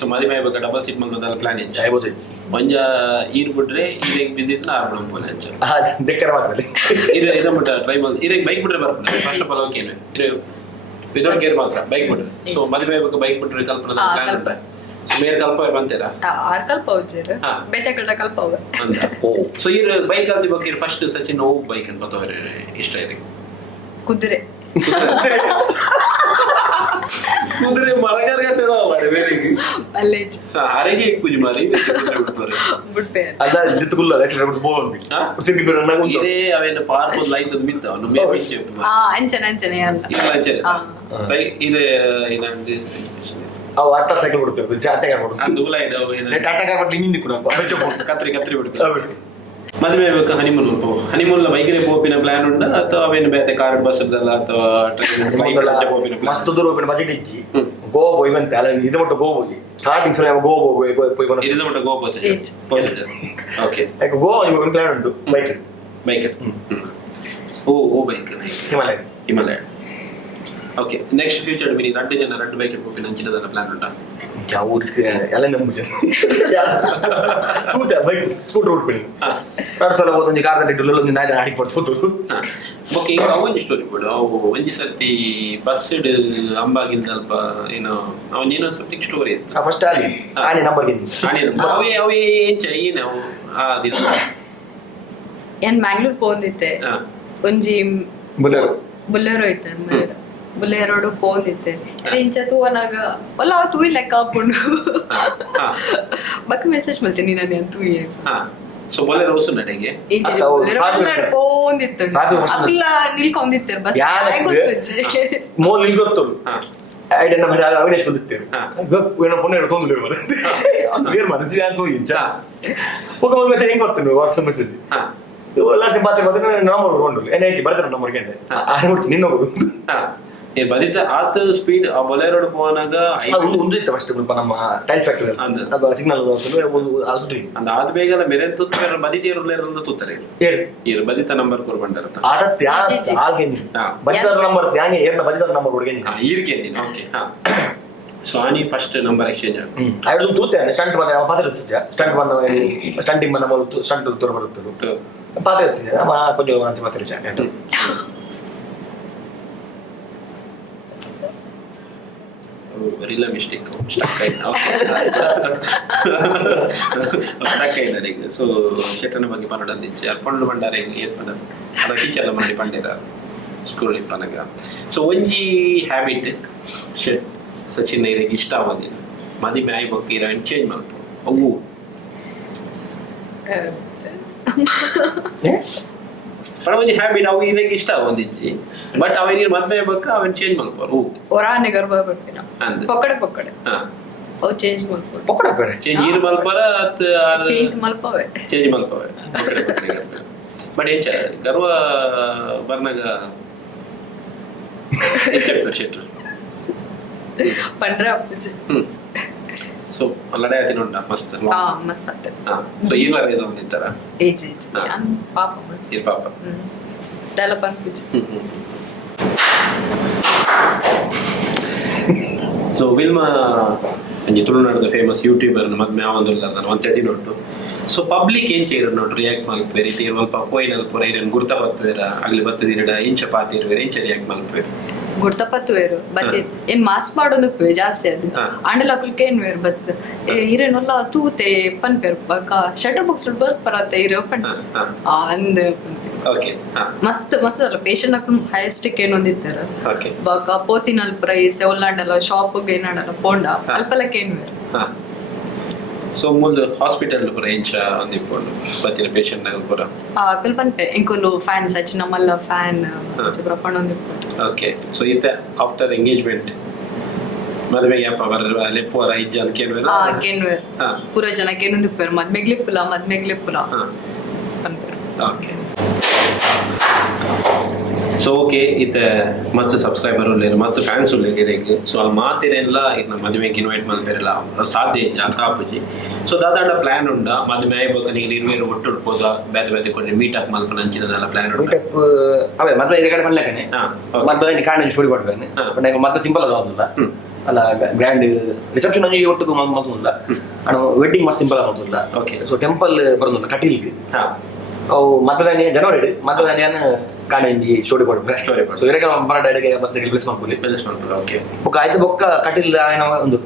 ಸೊ ಮದುವೆ ಆಗ್ಬೇಕು ಡಬಲ್ ಸೀಟ್ ಮಂಗದಲ್ಲ ಪ್ಲಾನ್ ಇತ್ತು ಆಯ್ಬೋದು ಒಂಜ ಈರ್ ಬಿಟ್ರೆ ಇರೇಗ್ ಬಿಸಿ ಇತ್ತು ಆರ್ಬಿಡಂ ಪೋಲೆ ಅಂಚ ದೆಕ್ಕರ ಮಾತ್ರ ಇರ ಮಟ್ಟ ಟ್ರೈ ಮಾಡಿ ಇರೇಗ್ ಬೈಕ್ ಬಿಟ್ರೆ ಬರ್ಬಿಡ್ರೆ ಫಸ್ಟ್ ಆಫ್ ಆಲ್ ಓಕೆ ಇರ ವಿದೌಟ್ ಗೇರ್ ಮಾತ್ರ ಬೈಕ್ ಬಿಟ್ರೆ ಸೊ ಮದುವೆ ಆಗ್ಬೇಕು ಬೈಕ್ ಬಿಟ್ರೆ ಕಲ್ಪನಾ ಪ್ಲಾನ್ ಮೇರೆ ಕಲ್ಪ ಬಂತೀರಾ ಆರ್ ಕಲ್ಪ ಹೋಗ್ತೀರ ಬೇತೆಕಲ್ಡ ಕಲ್ಪ ಹೋಗ ಸೊ ಇರ್ ಬೈಕ್ ಕಲ್ತಿ ಬಗ್ಗೆ ಫಸ್ಟ್ ಸಚಿನ್ ಹೋಗ್ ಬೈಕ್ ಅಂತ ಬತ್ತವರೆ ಇಷ್ಟ ಇದೆ ಕುದುರೆ ಕುದುರೆ ಮರಗಾರಿಗಟ್ಟೆನೋ ಮಾಡಿ ಬೇರೆ ಮಲ್ಲೇಜ್ ಅರೆಗೆ ಕುಜಿ ಮಾರಿ ಬಿಡ್ತಾರೆ ಬಿಡ್ಪೆ ಅದ ಜಿತ್ತುಗುಲ್ಲ ಎಕ್ಸ್ಟ್ರಾ ಬಿಟ್ಟು ಬೋಂಡಿ ಸಿಂಗಿ ಬಿರ ನಗು ಇದೇ ಅವೇನ ಪಾರ್ಕ್ ಲೈಟ್ ಅದು ಮಿತ್ತ ಅವನು ಮೇರೆ ಮಿಂಚೆ ಅಂಚನೆ ಅಂಚನೆ ಅಲ್ಲ ಇಲ್ಲ ಅಂಚನೆ ಸೈ ಇದೆ ಇದಂಡಿ ಅವು ಅಟ್ಟ ಸೈಕಲ್ ಬಿಡ್ತಿರ್ತಾರೆ ಟಾಟಾ ಕೊಡ್ತಾರೆ ಅಂದು ಲೈಟ್ ಅವೇನ ಟಾಟಾ ಕಾರ್ ಬಿಟ್ಟು ಹಿಂದಿ ಕೂಡ ಕತ್ರಿ ಬಿಡ್ತಾರೆ ಮದುವೆ ಆಗ್ಬೇಕು ಹನಿಮೂನ್ ಹೋಗ್ಬೋದು ಹನಿಮೂನ್ ಬೈಕಿಗೆ ಹೋಪಿನ ಪ್ಲಾನ್ ಉಂಟಾ ಅಥವಾ ಅವೇನು ಬೇರೆ ಕಾರ್ ಬಸ್ ಇದ್ದಲ್ಲ ಅಥವಾ ಟ್ರೈನ್ ಮಸ್ತ್ ದೂರ ಹೋಗ್ಬಿಟ್ಟು ಬಜೆಟ್ ಇಚ್ಚಿ ಗೋವಾ ಹೋಗಿ ಬಂತೆ ಅಲ್ಲ ಇದು ಮಟ್ಟ ಗೋವಾ ಹೋಗಿ ಸ್ಟಾರ್ಟಿಂಗ್ ಸಲ ಗೋವಾ ಹೋಗಿ ಇದು ಮಟ್ಟ ಗೋವಾ ಓಕೆ ಗೋವಾ ಹೋಗಿ ಪ್ಲಾನ್ ಉಂಟು ಬೈಕ್ ಓ bike Himalaya okay next future ಮೀನಿ 2 ಜನ 2 ಬೈಕ್ ಹೋಗ್ತೀನಿ ಅಂಚಿನದಲ್ಲ ಪ್ಲಾನ್ ಉಂಟಾ ಎಲ್ಲ ನಂಬುಜ ಬೈಕ್ ಸ್ಕೂಟರ್ ಉಟ್ಬಿಡಿ ಎರಡು ಸಲ ಹೋದ ಕಾರ್ದಲ್ಲಿ ಇಟ್ಟು ಒಂದು ನಾಯಿ ಆಡಿಗೆ ಪಡ್ಬೋದು ಓಕೆ ಈಗ ಒಂಜಿ ಸ್ಟೋರಿ ಬಿಡು ಅವು ಒಂಜಿ ಸರ್ತಿ ಬಸ್ ಇಡ್ ಅಂಬಾಗಿಂದ ಸ್ವಲ್ಪ ಏನೋ ಅವನೇನೋ ಸಮಥಿಂಗ್ ಸ್ಟೋರಿ ಇತ್ತು ಫಸ್ಟ್ ಆನೆ ಆನೆ ನಂಬರ್ ಅವೇ ಏಂಚ ಏನು ಆ ದಿನ ಏನ್ ಮ್ಯಾಂಗ್ಳೂರ್ ಹೋಗಿದ್ದೆ ಒಂಜಿ ಬುಲೆರೋ ಐತೆ ಬುಲೆರೋಡು ಹೋಗಿದ್ದೆ ಇಂಚ ತೂವನಾಗ ಒಲ್ಲ ತೂಯಿ ಲೆಕ್ಕ ಹಾಕೊಂಡು ಬಕ್ ಮೆಸೇಜ್ ಮಾಡ್ತೀನಿ ನಾನು ತೂಯಿ ಸೊ ಬೊಲೆರೋ ವಸು ನಡೆಗೆ ನಡ್ಕೊಂಡಿತ್ತು ಅಲ್ಲ ನಿಲ್ಕೊಂಡಿರ್ತಾರೆ ಬಸ್ ಗೊತ್ತು ಮೋಲ್ ನಿಲ್ ಗೊತ್ತು ಐಡೆಂಟ್ ಮಾಡಿ ಅವಿನೇಶ್ ಬಂದಿರ್ತಾರೆ ಏನೋ ಪುಣ್ಯ ತೊಂದ್ರೆ ಬರುತ್ತೆ ಬೇರೆ ಮಾಡಿದ್ವಿ ಅಂತ ಇಂಚ ಹೋಗ ಮೆಸೇಜ್ ಹೆಂಗ್ ಬರ್ತೀನಿ ವಾಟ್ಸಪ್ ಮೆಸೇಜ್ ಲಾಸ್ಟ್ ಮಾತ್ರ ನಂಬರ್ ಕೊಂಡು ಏನೇ ಬರ್ತಾರೆ ನಂಬರ್ ಗಂಟೆ ಆಡ್ಬಿಡ್ತೀನಿ ನಿನ್ನ ಹೋಗುದು ಬದಿದ್ದ ಆತ ಸ್ಪೀಡ್ ಆ ಬೊಲೆರೋಡ್ ಹೋನಾಗ ಒಂದು ಇತ್ತು ಫಸ್ಟ್ ನಮ್ಮ ಟೈಲ್ ಫ್ಯಾಕ್ಟರಿ ಅದು ಸಿಗ್ನಲ್ ಅಂದ ಆದ ಬೇಗಲ ಬೇರೆ ತುತ್ತಾರೆ ಬದಿತೀರಲ್ಲ ತುತ್ತಾರೆ ಇರು ಬದಿತ ನಂಬರ್ ಕೊರ್ಬಂಡರ ಆಡತ್ತೆ ಹಾಗೆ ಬದಿದಾರ ನಂಬರ್ ತ್ಯಾಂಗೆ ಏರ್ನ ಬದಿದಾರ ನಂಬರ್ ಹುಡುಗಿ ಈರ್ಕೆ ಓಕೆ ಹಾ ಸೊ ಆನಿ ಫಸ್ಟ್ ನಂಬರ್ ಎಕ್ಸ್ಚೇಂಜ್ ಆಯ್ತು ತೂತೆ ಸ್ಟಂಟ್ ಬಂದ ಪಾತ್ರ ಸ್ಟಂಟ್ ಬಂದ ಸ್ಟಂಟಿಂಗ್ ಬಂದ ಸ್ಟಂಟ್ ತೋರ ಬರುತ್ತೆ ಪಾತ್ರ ಇರ್ತಿದೆ ಕೊಂಚ ಅಂತ ಮಾತ್ರ ರಿಲ್ಲ ಮಿಸ್ಟೇಕ್ ಸ್ಟಕ್ ಆಯ್ತು ಸೊ ಶೆಟ್ಟನ ಬಗ್ಗೆ ಪನ್ನಡಂದಿಚ್ಚೆ ಪಂಡು ಬಂಡಾರ ಏನ್ ಪಂಡ ಅದ ಟೀಚರ್ಲ ಮಾಡಿ ಪಂಡಿರ ಸ್ಕೂಲ್ ಪನಗ ಸೊ ಒಂಜಿ ಹ್ಯಾಬಿಟ್ ಶೆಟ್ ಸಚಿನ್ ಇರಿಗೆ ಇಷ್ಟ ಆಗೋದಿಲ್ಲ ಮದಿಮೆ ಆಯ್ಬೇಕು ಇರೋ ಚೇಂಜ್ ಮಾಡ್ಬೋದು ಅವು ಒಂಜಿ ಹ್ಯಾಬಿಟ್ ಅವು ಇರಿಗೆ ಇಷ್ಟ ಒಂದಿಚ್ಚಿ ಬಟ್ ಅವನಿಗೆ ಮದ್ವೆ ಆಗ್ಬೇಕು ಅವನ್ ಚೇಂಜ್ ಮಾಡ್ಬೋದು ಒರಾನೆ ಗರ್ಭ ಬರ್ತೀನ ಪೊಕ್ಕಡೆ ಅವು ಚೇಂಜ್ ಮಾಡ್ಬೋದು ಪೊಕ್ಕಡೆ ಚೇಂಜ್ ನೀರು ಮಲ್ಪರ ಚೇಂಜ್ ಮಲ್ಪವೆ ಬಟ್ ಏನ್ ಗರ್ವ ಬರ್ನಾಗ ಶೆಟ್ರು ಪಂಡ್ರೆ ಅಪ್ಪುಜಿ ಸೊ ಲಡಾಯಿ ಆತಿ ನೋಡ ಮಸ್ತ್ ಮಸ್ತ್ ಸೊ ಈಗ ರೇಸ್ ಒಂದಿತ್ತಾರ ಏಜ್ ಪಾಪ ಮಸ್ತ್ ಇರ್ ಪಾಪ ದಲ ಪಂಪುಜಿ ಸೊ ವಿಲ್ಮ ಅಂಜಿ ತುಳುನಾಡದ ಫೇಮಸ್ ಯೂಟ್ಯೂಬರ್ ಮದ್ಮೆ ಆವಂದುಲ್ಲ ನಾನು ಒಂತೆದಿ ನೋಡು ಸೊ ಪಬ್ಲಿಕ್ ಏನ್ ಚೇರ ನೋಡ್ರಿ ರಿಯಾಕ್ಟ್ ಮಲ್ಪೇರಿ ತೀರ್ ಮಲ್ಪ ಪೋಯಿನಲ್ಲಿ ಪುರ ಇರೇನು ಗುರ್ತ ಬರ್ತದಿರ ಆಗ್ಲಿ ಬತ್ತದಿರಡ ಇಂಚ ಪಾತಿರ್ವೇರಿ ಇಂಚ ರಿಯಾಕ್ಟ್ ಮಲ್ಪೇರಿ ಗುರ್ತಪತ್ತುವೇರು ಬತ್ತೆ ಏನ್ ಮಾಸ್ ಮಾಡೋದು ಜಾಸ್ತಿ ಅದು ಅಂಡಲ ಅಕಲ್ಕೆ ಏನ್ ವೇರು ಬತ್ತದ ಇರೇನಲ್ಲ ತೂತೆ ಪನ್ಪೇರು ಬಕ ಶಟರ್ ಬಾಕ್ಸ್ ಬರ್ಪರತ್ತೆ ಇರೋ ಪನ್ ಅಂದ ಓಕೆ ಮಸ್ತ್ ಅಲ್ಲ ಪೇಷಂಟ್ ಅಕ್ಕ ಹೈಯೆಸ್ಟ್ ಏನು ಒಂದಿತ್ತಾರ ಬಕ ಪೋತಿನಲ್ ಪ್ರೈಸ್ ಒಲ್ಲಾಂಡಲ್ಲ ಶಾಪ್ ಏನಾಡಲ್ಲ ಪೋಂಡ ಅಲ್ಪಲಕ್ಕೆ ಏನ್ ವೇರು ಸೊ ಮುಂದೆ ಹಾಸ್ಪಿಟಲ್ ಪುರ ಇಂಚ ಒಂದಿಪ್ಪೊಂಡು ಬತ್ತಿನ ಪೇಷಂಟ್ ನಾಗ ಪುರ ಅಕಲ್ ಪನ್ಪೆ ಇಂಕೊಲು ಫ್ಯಾನ್ ಸಚಿನ್ ನಮ್ಮಲ್ಲ ಫ್ಯಾನ್ ಪ್ರಪಂಡ ಒಂದಿಪ್ಪೊಂಡು ಓಕೆ ಸೊ ಇತ್ತೆ ಆಫ್ಟರ್ ಎಂಗೇಜ್ಮೆಂಟ್ ಮದುವೆಗೆ ಅಪ್ಪ ಬರ ಲೆಪ್ಪುವರ ಇಜ್ಜ ಕೇನ್ವೇರ್ ಪೂರ ಜನ ಕೇನೊಂದಿಪ್ಪೇರು ಮದ್ಮೆಗ್ಲಿಪ್ಪುಲ ಪನ್ಪೇರು ಓಕೆ ಸೊ ಓಕೆ ಇತ್ತೆ ಮಸ್ತ್ ಸಬ್ಸ್ಕ್ರೈಬರ್ ಉಳ್ಳೇರು ಮಸ್ತ್ ಫ್ಯಾನ್ಸ್ ಉಳ್ಳೇರು ಇದಕ್ಕೆ ಸೊ ಅಲ್ಲಿ ಮಾತಿರೆಲ್ಲ ಇನ್ನು ಮದುವೆಗೆ ಇನ್ವೈಟ್ ಮಲ್ಪೇರಲ್ಲ ಸಾಧ್ಯ ಇಜ್ಜ ಅಂತ ಆಪುಜಿ ಸೊ ದಾದಾಂಡ ಪ್ಲಾನ್ ಉಂಡ ಮದುವೆ ಆಯ್ಬೇಕು ನೀವು ಇರುವೇರು ಒಟ್ಟು ಉಡ್ಬೋದ ಬೇತೆ ಬೇತೆ ಕೊಂಡು ಮೀಟಪ್ ಮಲ್ಪನ ಅಂಚಿನದೆಲ್ಲ ಪ್ಲಾನ್ ಉಂಟ ಮೀಟಪ್ ಅವೇ ಮದುವೆ ಇದೆ ಕಡೆ ಮಾಡ್ಲೇನೆ ಮದುವೆ ಕಾರಣ ಸ್ಟೋರಿ ಕೊಡ್ಬೇನೆ ಬಟ್ ಮತ್ತೆ ಸಿಂಪಲ್ ಅದ ಒಂದಿಲ್ಲ ಅಲ್ಲ ಗ್ರ್ಯಾಂಡ್ ರಿಸೆಪ್ಷನ್ ಒಂಜಿ ಒಟ್ಟಿಗೆ ಮಲ್ತುಲ್ಲ ಅಣ್ಣ ವೆಡ್ಡಿಂಗ್ ಮಸ್ತ್ ಸಿಂಪಲ್ ಆಗೋದಿಲ್ಲ ಓಕೆ ಸೊ ಟೆಂಪಲ್ ಬರೋದಿಲ್ಲ ಕಟೀಲ್ಗೆ ಅವು ಮದುವೆ ಜನವರಿ ಮದುವೆ ಕಾಣಿ ಸ್ಟೋರಿ ಕೊಡ್ಬೇಕು ಸ್ಟೋರಿ ಸೊ ಇರಕ್ಕೆ ಬರಾಡ ಅಡಿಗೆ ಮತ್ತೆ ಪ್ಲೇಸ್ ಮಾಡ್ಕೊಳ್ಳಿ ಓಕೆ ಬೊಕ್ಕ ಆಯ್ತು ಬೊಕ್ಕ ಕಟೀಲ್ ಆಯನ ಒಂದು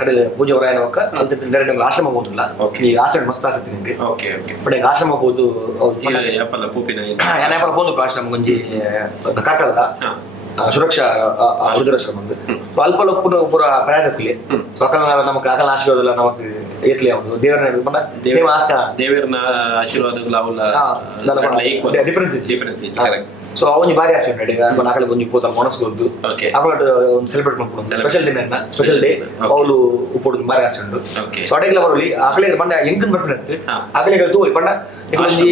ಕಟೀಲ್ ಪೂಜೆ ಹೊರ ಆಯನ ಬೊಕ್ಕ ಅಲ್ಲಿ ಡೈರೆಕ್ಟ್ ಆಶ್ರಮ ಹೋಗುದಿಲ್ಲ ಈ ಆಶ್ರಮ ಮಸ್ತ್ ಆಸಕ್ತಿ ನಿಮಗೆ ಓಕೆ ಓಕೆ ಬಟ್ ಆಶ್ರಮ ಹೋದು ಯಾಪಲ್ಲ ಪೂಪಿನ ಯಾಪಲ್ಲ ಹೋದು ಆಶ್ರಮ ಒಂಜಿ ಕಾಟಲ್ದ ಸುರಕ್ಷಾ ವೃದ್ಧಾಶ್ರಮ ಅಲ್ಪ ಪೂರ ಪೂರ ಪ್ರಯಾಣಕ್ಕೆ ಸೊ ಅಕ್ಕ ನಮಗೆ ಅಕಲ ಆಶೀರ್ವಾದ ನಮಗೆ ಏತ್ಲಿ ಅವನು ದೇವರನ್ನ ಆಶೀರ್ವಾದಗಳು ಡಿಫರೆನ್ಸ್ ಸೊ ಅವನಿ ಬಾರಿ ಆಸೆ ಉಂಟು ಅಕಲ ಒಂಜಿ ಪೋತ ಮನಸ್ಸು ಅಕಲ ಒಂದು ಸೆಲೆಬ್ರೇಟ್ ಮಾಡ್ಕೊಂಡು ಸ್ಪೆಷಲ್ ದಿನ ಸ್ಪೆಷಲ್ ಡೇ ಅವಳು ಉಪ್ಪೊಡು ಬಾರಿ ಆಸೆ ಉಂಟು ಸೊ ಅಡೆಗೆಲ್ಲ ಬರಲಿ ಅಕಲಿಗೆ ಬಂದ ಎಂಕನ್ ಬರ್ಪಿನತ್ತು ಅಕಲಿಗೆ ತೂರಿ ಬಂದ ಒಂಜಿ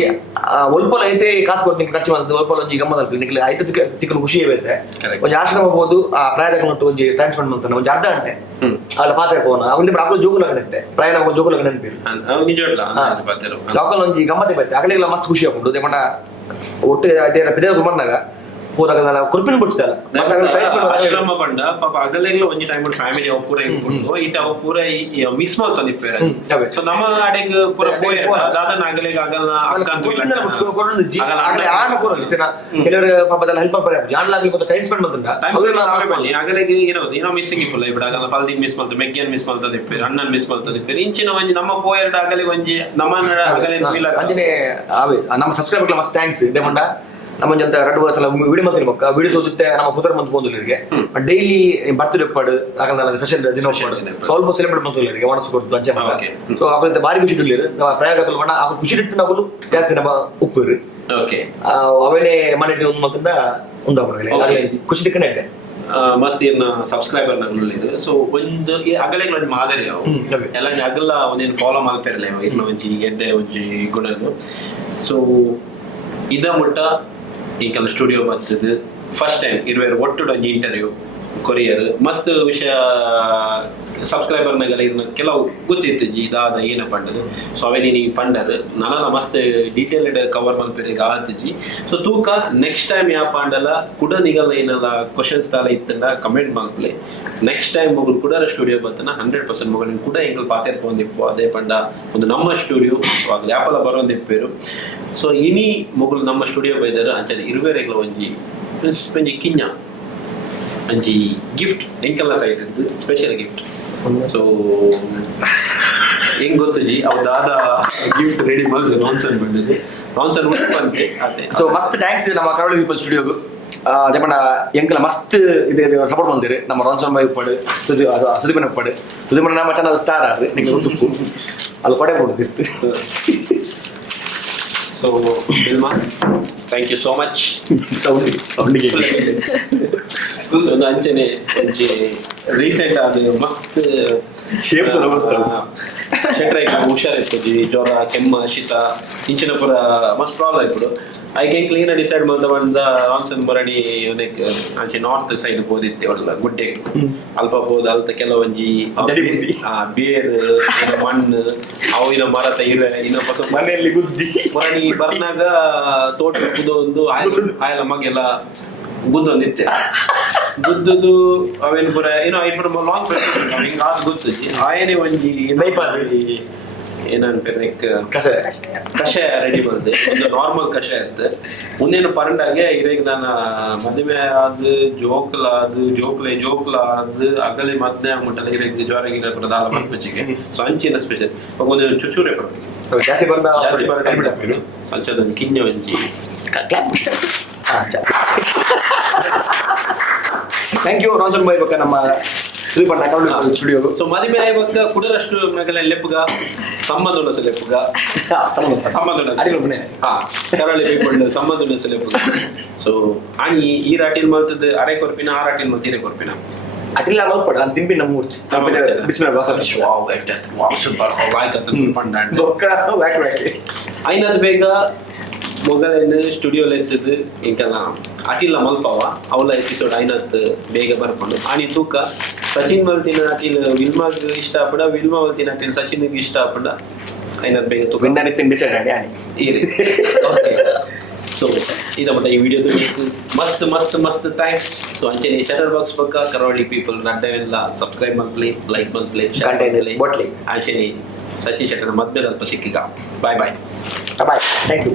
ಒಲ್ಪಲ ಐತೆ ಕಾಸು ಕೊಡ್ತೀನಿ ಖರ್ಚು ಮಾಡ್ತದೆ ಒಲ್ಪಲ ಒಂಜಿ ಗಮ್ಮತ್ ನಿಕ್ಲಿ ಐತೆ ತಿಕ್ಕಲು ಖುಷಿ ಐತೆ ಒಂಜಿ ಆಶ್ರಮ ಹೋಗ್ಬೋದು ಆ ಪ್ರಾಯದಾಗ ಉಂಟು ಒಂಜಿ ಟೈಮ್ ಸ್ಪೆಂಡ್ ಮಾಡ್ತಾನೆ ಒಂಜಿ ಅರ್ಧ ಗಂಟೆ ಅಲ್ಲಿ ಪಾತ್ರೆ ಹೋಗೋಣ ಅವನಿಗೆ ಅಕಲು ಜೋಗುಲಾಗ ನೆನ್ತೆ ಪ್ರಯಾಣ ಜೋಗುಲಾಗ ನೆನಪಿರು ಅಕಲ್ ಒಂಜಿ ಗಮ್ಮತ್ತೆ ಬೈತೆ ಅಕಲಿಗೆಲ್ಲ ಮಸ್ತ್ ಖುಷಿ ಆಗ್ಬಿಟ್ಟು ದೇಪಂಡ ಒಟ್ಟು ಪಿದ ಬಂದಾಗ ಹೋದಾಗ ಕುರ್ಪಿನ ಬಿಡ್ತಲ್ಲ ಆಶ್ರಮ ಬಂಡ ಪಾಪ ಅಗಲೆಗ್ಲ ಒಂಜಿ ಟೈಮ್ ಫ್ಯಾಮಿಲಿ ಅವು ಪೂರ ಇಟ್ಕೊಂಡು ಈತ ಅವು ಪೂರ ಮಿಸ್ ಮಾಡ್ತಾನೆ ಸೊ ನಮ್ಮ ಅಡೆಗ್ ಪೂರ ದಾದನ ಅಗಲೆಗ್ ಆಗಲ್ಲ ಕೆಲವರು ಪಾಪದಲ್ಲ ಹೆಲ್ಪ್ ಮಾಡ್ತಾರೆ ಜಾನ್ಲಾಗ್ಲಿ ಮತ್ತೆ ಟೈಮ್ ಸ್ಪೆಂಡ್ ಮಾಡ್ತಾರೆ ಅಗಲೆಗ್ ಏನೋ ಮಿಸ್ಸಿಂಗ್ ಇಪ್ಪಲ್ಲ ಇಬ್ಬಡ ಆಗಲ್ಲ ಪಲ್ದಿ ಮಿಸ್ ಮಾಡ್ತಾರೆ ಮೆಗ್ಗಿಯನ್ ಮಿಸ್ ಮಾಡ್ತದೆ ಇಪ್ಪೇರು ಅಣ್ಣನ್ ಮಿಸ್ ಮಾಡ್ತದೆ ಇಪ್ಪೇರು ಇಂಚಿನ ಒಂಜಿ ನಮ್ಮ ಪೋಯರ್ಡ ಅಗಲೆಗ್ ಒಂಜಿ ನಮ್ಮ ಅಗಲೆಗ್ ಅಂಜನೆ ನಮ್ಮ ಸಬ್ಸ್ಕ್ರೈಬರ್ ಮಸ್ತ್ ಥ್ಯಾಂಕ್ಸ್ ದೇಮಂಡ ನಮ್ಮ ಜೊತೆ 2 ವರ್ಷ ವಿಡಿಯೋ ಮಾಡ್ತೀನಿ ಮಕ್ಕ ವಿಡಿಯೋ ತೋದುತ್ತೆ ನಮ್ಮ ಪುತ್ರ ಮಂತ್ ಬಂದಿಲ್ಲರಿಗೆ ಡೈಲಿ ಬರ್ತ್ಡೇ ಪಡು ಆಗಲ್ಲ ಸ್ಪೆಷಲ್ ದಿನ ಪಡು ಸ್ವಲ್ಪ ಸೆಲೆಬ್ರೇಟ್ ಮಾಡ್ತಿಲ್ಲರಿಗೆ ಮನಸ್ಸು ಕೊಡ್ತು ಅಂಚೆ ಮಗ ಸೊ ಅವರಿಂದ ಬಾರಿ ಖುಷಿ ಇಡ್ಲಿರು ಪ್ರಯಾಗದಲ್ಲಿ ಬಣ್ಣ ಅವ್ರು ಖುಷಿ ಇಟ್ಟು ನಾವು ಜಾಸ್ತಿ ನಮ್ಮ ಉಪ್ಪುರು ಓಕೆ ಅವನೇ ಮನೆ ಒಂದು ಮತ್ತಿಂದ ಖುಷಿ ತಿಕ್ಕನೆ ಇದೆ ಮಸ್ತ್ ಏನ್ ಸಬ್ಸ್ಕ್ರೈಬರ್ ನಂಗೆ ಸೊ ಒಂದು ಅಗಲೆಗ್ ಒಂದು ಮಾದರಿ ಅವು ಎಲ್ಲ ಅಗಲ ಒಂದೇನು ಫಾಲೋ ಮಾಡ್ತಿರಲ್ಲ ಇನ್ನು ಒಂಜಿ ಎಡ್ಡೆ ಒಂಜಿ ಗುಣನು ಸೊ ಇದ ಮುಟ್ಟ ಈ ಕೆಲ ಸ್ಟುಡಿಯೋ ಬರ್ತದೆ ಫಸ್ಟ್ ಟೈಮ್ ಇರುವೇರು ಒಟ್ಟು ಒಂಜಿ ಇಂಟರ್ವ್ಯೂ ಕೊರಿಯರ್ ಮಸ್ತ್ ವಿಷಯ ಸಬ್ಸ್ಕ್ರೈಬರ್ ನಾಗೆಲ್ಲ ಇನ್ನು ಕೆಲವು ಗೊತ್ತಿತ್ತು ಇದಾದ ಏನ ಪಂಡದು ಸೊ ಅವೇ ನೀನು ಪಂಡರ್ ನನ್ನ ಮಸ್ತ್ ಡೀಟೇಲ್ಡ್ ಕವರ್ ಮಲ್ಪೇರಿ ಆತಿಜಿ ಸೊ ತೂಕ ನೆಕ್ಸ್ಟ್ ಟೈಮ್ ಯಾ ಪಾಂಡಲ್ಲ ಕೂಡ ನಿಗಲ್ಲ ಏನಲ್ಲ ಕ್ವಶನ್ಸ್ ತಾಲ ಇತ್ತಂಡ ಕಮೆಂಟ್ ಮಲ್ಪಲೆ ನೆಕ್ಸ್ಟ್ ಟೈಮ್ ಮಗಳು ಕೂಡ ಸ್ಟುಡಿಯೋ ಬರ್ತನ 100% ಮಗಳು ಕೂಡ ಎಂಕಲ್ ಪಾತೆ ಬಂದಿಪ್ಪು ಅದೇ ಪಂಡ ಒಂದು ನಮ್ಮ ಸ್ಟುಡಿಯೋ ಅವಾಗ ಯಾಪಲ್ಲ ಬರೋಂದಿಪ್ಪೇರು ಸೊ ಇನಿ ಮಗಳು ನಮ್ಮ ಸ್ಟುಡಿಯೋ ಬೈದಾರ ಅಂಚನೆ ಇರುವೇರೆಗ್ಲ ಒಂಜಿ ಕಿಂಜ ಅಂಜಿ ಗಿಫ್ಟ್ ಎಂಕೆಲ್ಲ ಸೈಡ್ ಇದ್ದು ಸ್ಪೆಷಲ್ ಗಿಫ್ಟ್ ಸೊ ಹೆಂಗ್ ಗೊತ್ತಜಿ ಅವ್ ದಾದ ಗಿಫ್ಟ್ ರೆಡಿ ಮಾಡಿದ್ರು ರಾನ್ಸನ್ ಬಂದಿದ್ದು ರಾನ್ಸನ್ ಉಂಟು ಅದೇ ಸೊ ಮಸ್ತ್ ಥ್ಯಾಂಕ್ಸ್ ನಮ್ಮ ಕರಾವಳಿ ಪೀಪಲ್ ಸ್ಟುಡಿಯೋಗು ಅದೇ ಪಂಡ ಎಂಕಲ ಮಸ್ತ್ ಇದೆ ಸಪೋರ್ಟ್ ಬಂದಿರಿ ನಮ್ಮ ರಾನ್ಸನ್ ಬಾಯ್ ಉಪ್ಪಡು ಸುದೀಪನ ಉಪ್ಪಡು ಸುದೀಪನ ನಮ್ಮ ಚಾನಲ್ ಸ್ಟಾರ್ ಆಡ್ರಿ ನಿಂಗೆ ಗೊತ್ತು ಅಲ್ಲಿ ಕೊಡೆ ಕೊಡುತ್ತಿತ್ತು ಸೊ ಬಿಲ್ಮಾ ಥ್ಯಾಂಕ್ ಯು ಸೋ ಮಚ್ ಒಂದು ಅಂಚನೆ ರೀಸೆಂಟ್ ಆದ ಮಸ್ತ್ ಶೇಪ್ ಶೆಟ್ರೈಕ್ ಹುಷಾರಿರ್ತದೆ ಜ್ವರ ಕೆಮ್ಮ ಶೀತ ಇಂಚಿನ ಪುರ ಮಸ್ತ್ ಪ್ರಾಬ್ಲಮ್ ಇಪ್ಪಡು ಐಕೆ ಕ್ಲೀನ್ ಡಿಸೈಡ್ ಮಾಡ್ತಾ ಬಂದ ರಾನ್ಸನ್ ಮರಡಿ ಅಂಚೆ ನಾರ್ತ್ ಸೈಡ್ ಹೋದಿತ್ತೆ ಒಳ್ಳ ಗುಡ್ಡೆ ಅಲ್ಪ ಹೋದ ಅಲ್ತ ಕೆಲವೊಂಜಿ ಬೇರ್ ಮಣ್ಣು ಅವಿನ ಮರ ತೈರ ಇನ್ನ ಹೊಸ ಮನೆಯಲ್ಲಿ ಗುದ್ದಿ ಮರಡಿ ಬರ್ನಾಗ ತೋಟ ಕುದೊಂದು ಆಯಲ ಮಗೆಲ್ಲ ಗುದ್ದೊಂದಿತ್ತೆ ಗುದ್ದದು ಅವೇನು ಪುರ ಏನೋ ಐದು ಲಾಂಗ್ ಹಿಂಗ ಆದ ಗುದ್ದಿ ಆಯನೇ ಒಂಜಿ ಏನನ್ಪೇರೆ ಕಷಾಯ ರೆಡಿ ಬಂದೆ ಒಂದು ನಾರ್ಮಲ್ ಕಷಾಯ ಇತ್ತು ಮುಂದೇನು ಪರಂಡಾಗೆ ಇರೇಗ ನಾನು ಮದುವೆ ಆದ ಜೋಕ್ಲ ಆದ ಅಗಲಿ ಮದ್ದೆ ಆಗ್ಬಿಟ್ಟಲ್ಲ ಇರೇಗ ಜ್ವರ ಗಿರ ದಾಲ ಮನ್ಪಚ್ಚಿಗೆ ಸೊ ಅಂಚಿನ ಸ್ಪೆಷಲ್ ಒಂದು ಚುಚೂರೆ ಜಾಸ್ತಿ ಸಂಚದೊಂದು ಕಿಂಜ ಒಂಜಿ ಥ್ಯಾಂಕ್ ಯು ರಾನ್ಸನ್ ಬಾಯ್ ಬಕ್ಕ ನಮ್ಮ ಸ್ಟುಡಿಯೋ ಸೊ ಮದುವೆ ಆಯ್ಬಕ್ಕ ಕುಡರಷ್ಟು ಮೆಗಲ ಲೆಪ್ಪಗ ಸಂಬಂಧ ಲೆಪ್ಪಗ ಕರಾಳಿ ಬೇಕೊಂಡು ಸಂಬಂಧ ಲೆಪ್ಪಗ ಸೊ ಆನಿ ಈ ರಾಟಿಲ್ ಮಲ್ತದ ಅರೆ ಕೊರ್ಪಿನ ಆ ರಾಟಿಲ್ ಮಲ್ತ ಇರೆ ಕೊರ್ಪಿನ ಅಟಿಲ್ಲ ಮಲ್ಪಡ ನಾನು ತಿಂಬಿ ನಮ್ಮ ಊರ್ಚಿ ಬಿಸ್ಮಿಲ್ಲ ಐನದ್ ಬೇಗ ಮೊಗಲೇನು ಸ್ಟುಡಿಯೋಲ್ ಎತ್ತದು ಇಂಕೆಲ್ಲ ಅಟಿಲ್ಲ ಮಲ್ಪವ ಅವಳ ಎಪಿಸೋಡ್ ಐನತ್ ಬೇಗ ಬರ್ಕೊಂಡು ಆನಿ ತೂಕ ಸಚಿನ್ ಮಲ್ತಿನ ಅಟಿಲ್ ವಿಲ್ಮಾಗ್ ಇಷ್ಟ ಆಪಡ ವಿಲ್ಮಾ ಮಲ್ತಿನ ಅಟಿಲ್ ಸಚಿನ್ಗೆ ಇಷ್ಟ ಆಪಡ ಐನತ್ ಬೇಗ ತೂಕ ವಿನ್ನರ್ ಇತ್ತು ಡಿಸೈಡ್ ಆಡಿ ಆನಿ ಇರಿ ಓಕೆ ಸೊ ಇದಪ್ಪ ಈ ವಿಡಿಯೋ ತುಳಿಕು ಮಸ್ತ್ ಮಸ್ತ್ ಮಸ್ತ್ ಥ್ಯಾಂಕ್ಸ್ ಸೊ ಅಂಚನೆ ಚಟರ್ ಬಾಕ್ಸ್ ಪಕ್ಕ ಕರಾವಳಿ ಪೀಪಲ್ ನಡ್ಡವೆಲ್ಲ ಸಬ್ಸ್ಕ್ರೈಬ್ ಮಲ್ಪ್ಲಿ ಲೈಕ್ ಮಲ್ಪ್ಲಿ ಕಂಟೆಂಟ್ ಬೋಟ್ಲಿ ಅಂಚನೆ ಸಚಿನ್ ಶೆಟ್ಟರ್ ಮದ್ಮೇಲೆ ಅಲ್ಪ ಸಿಕ್ಕಿಗ ಬಾಯ್ ಬಾಯ್ ಬಾಯ್ ಥ್ಯಾಂಕ್ ಯು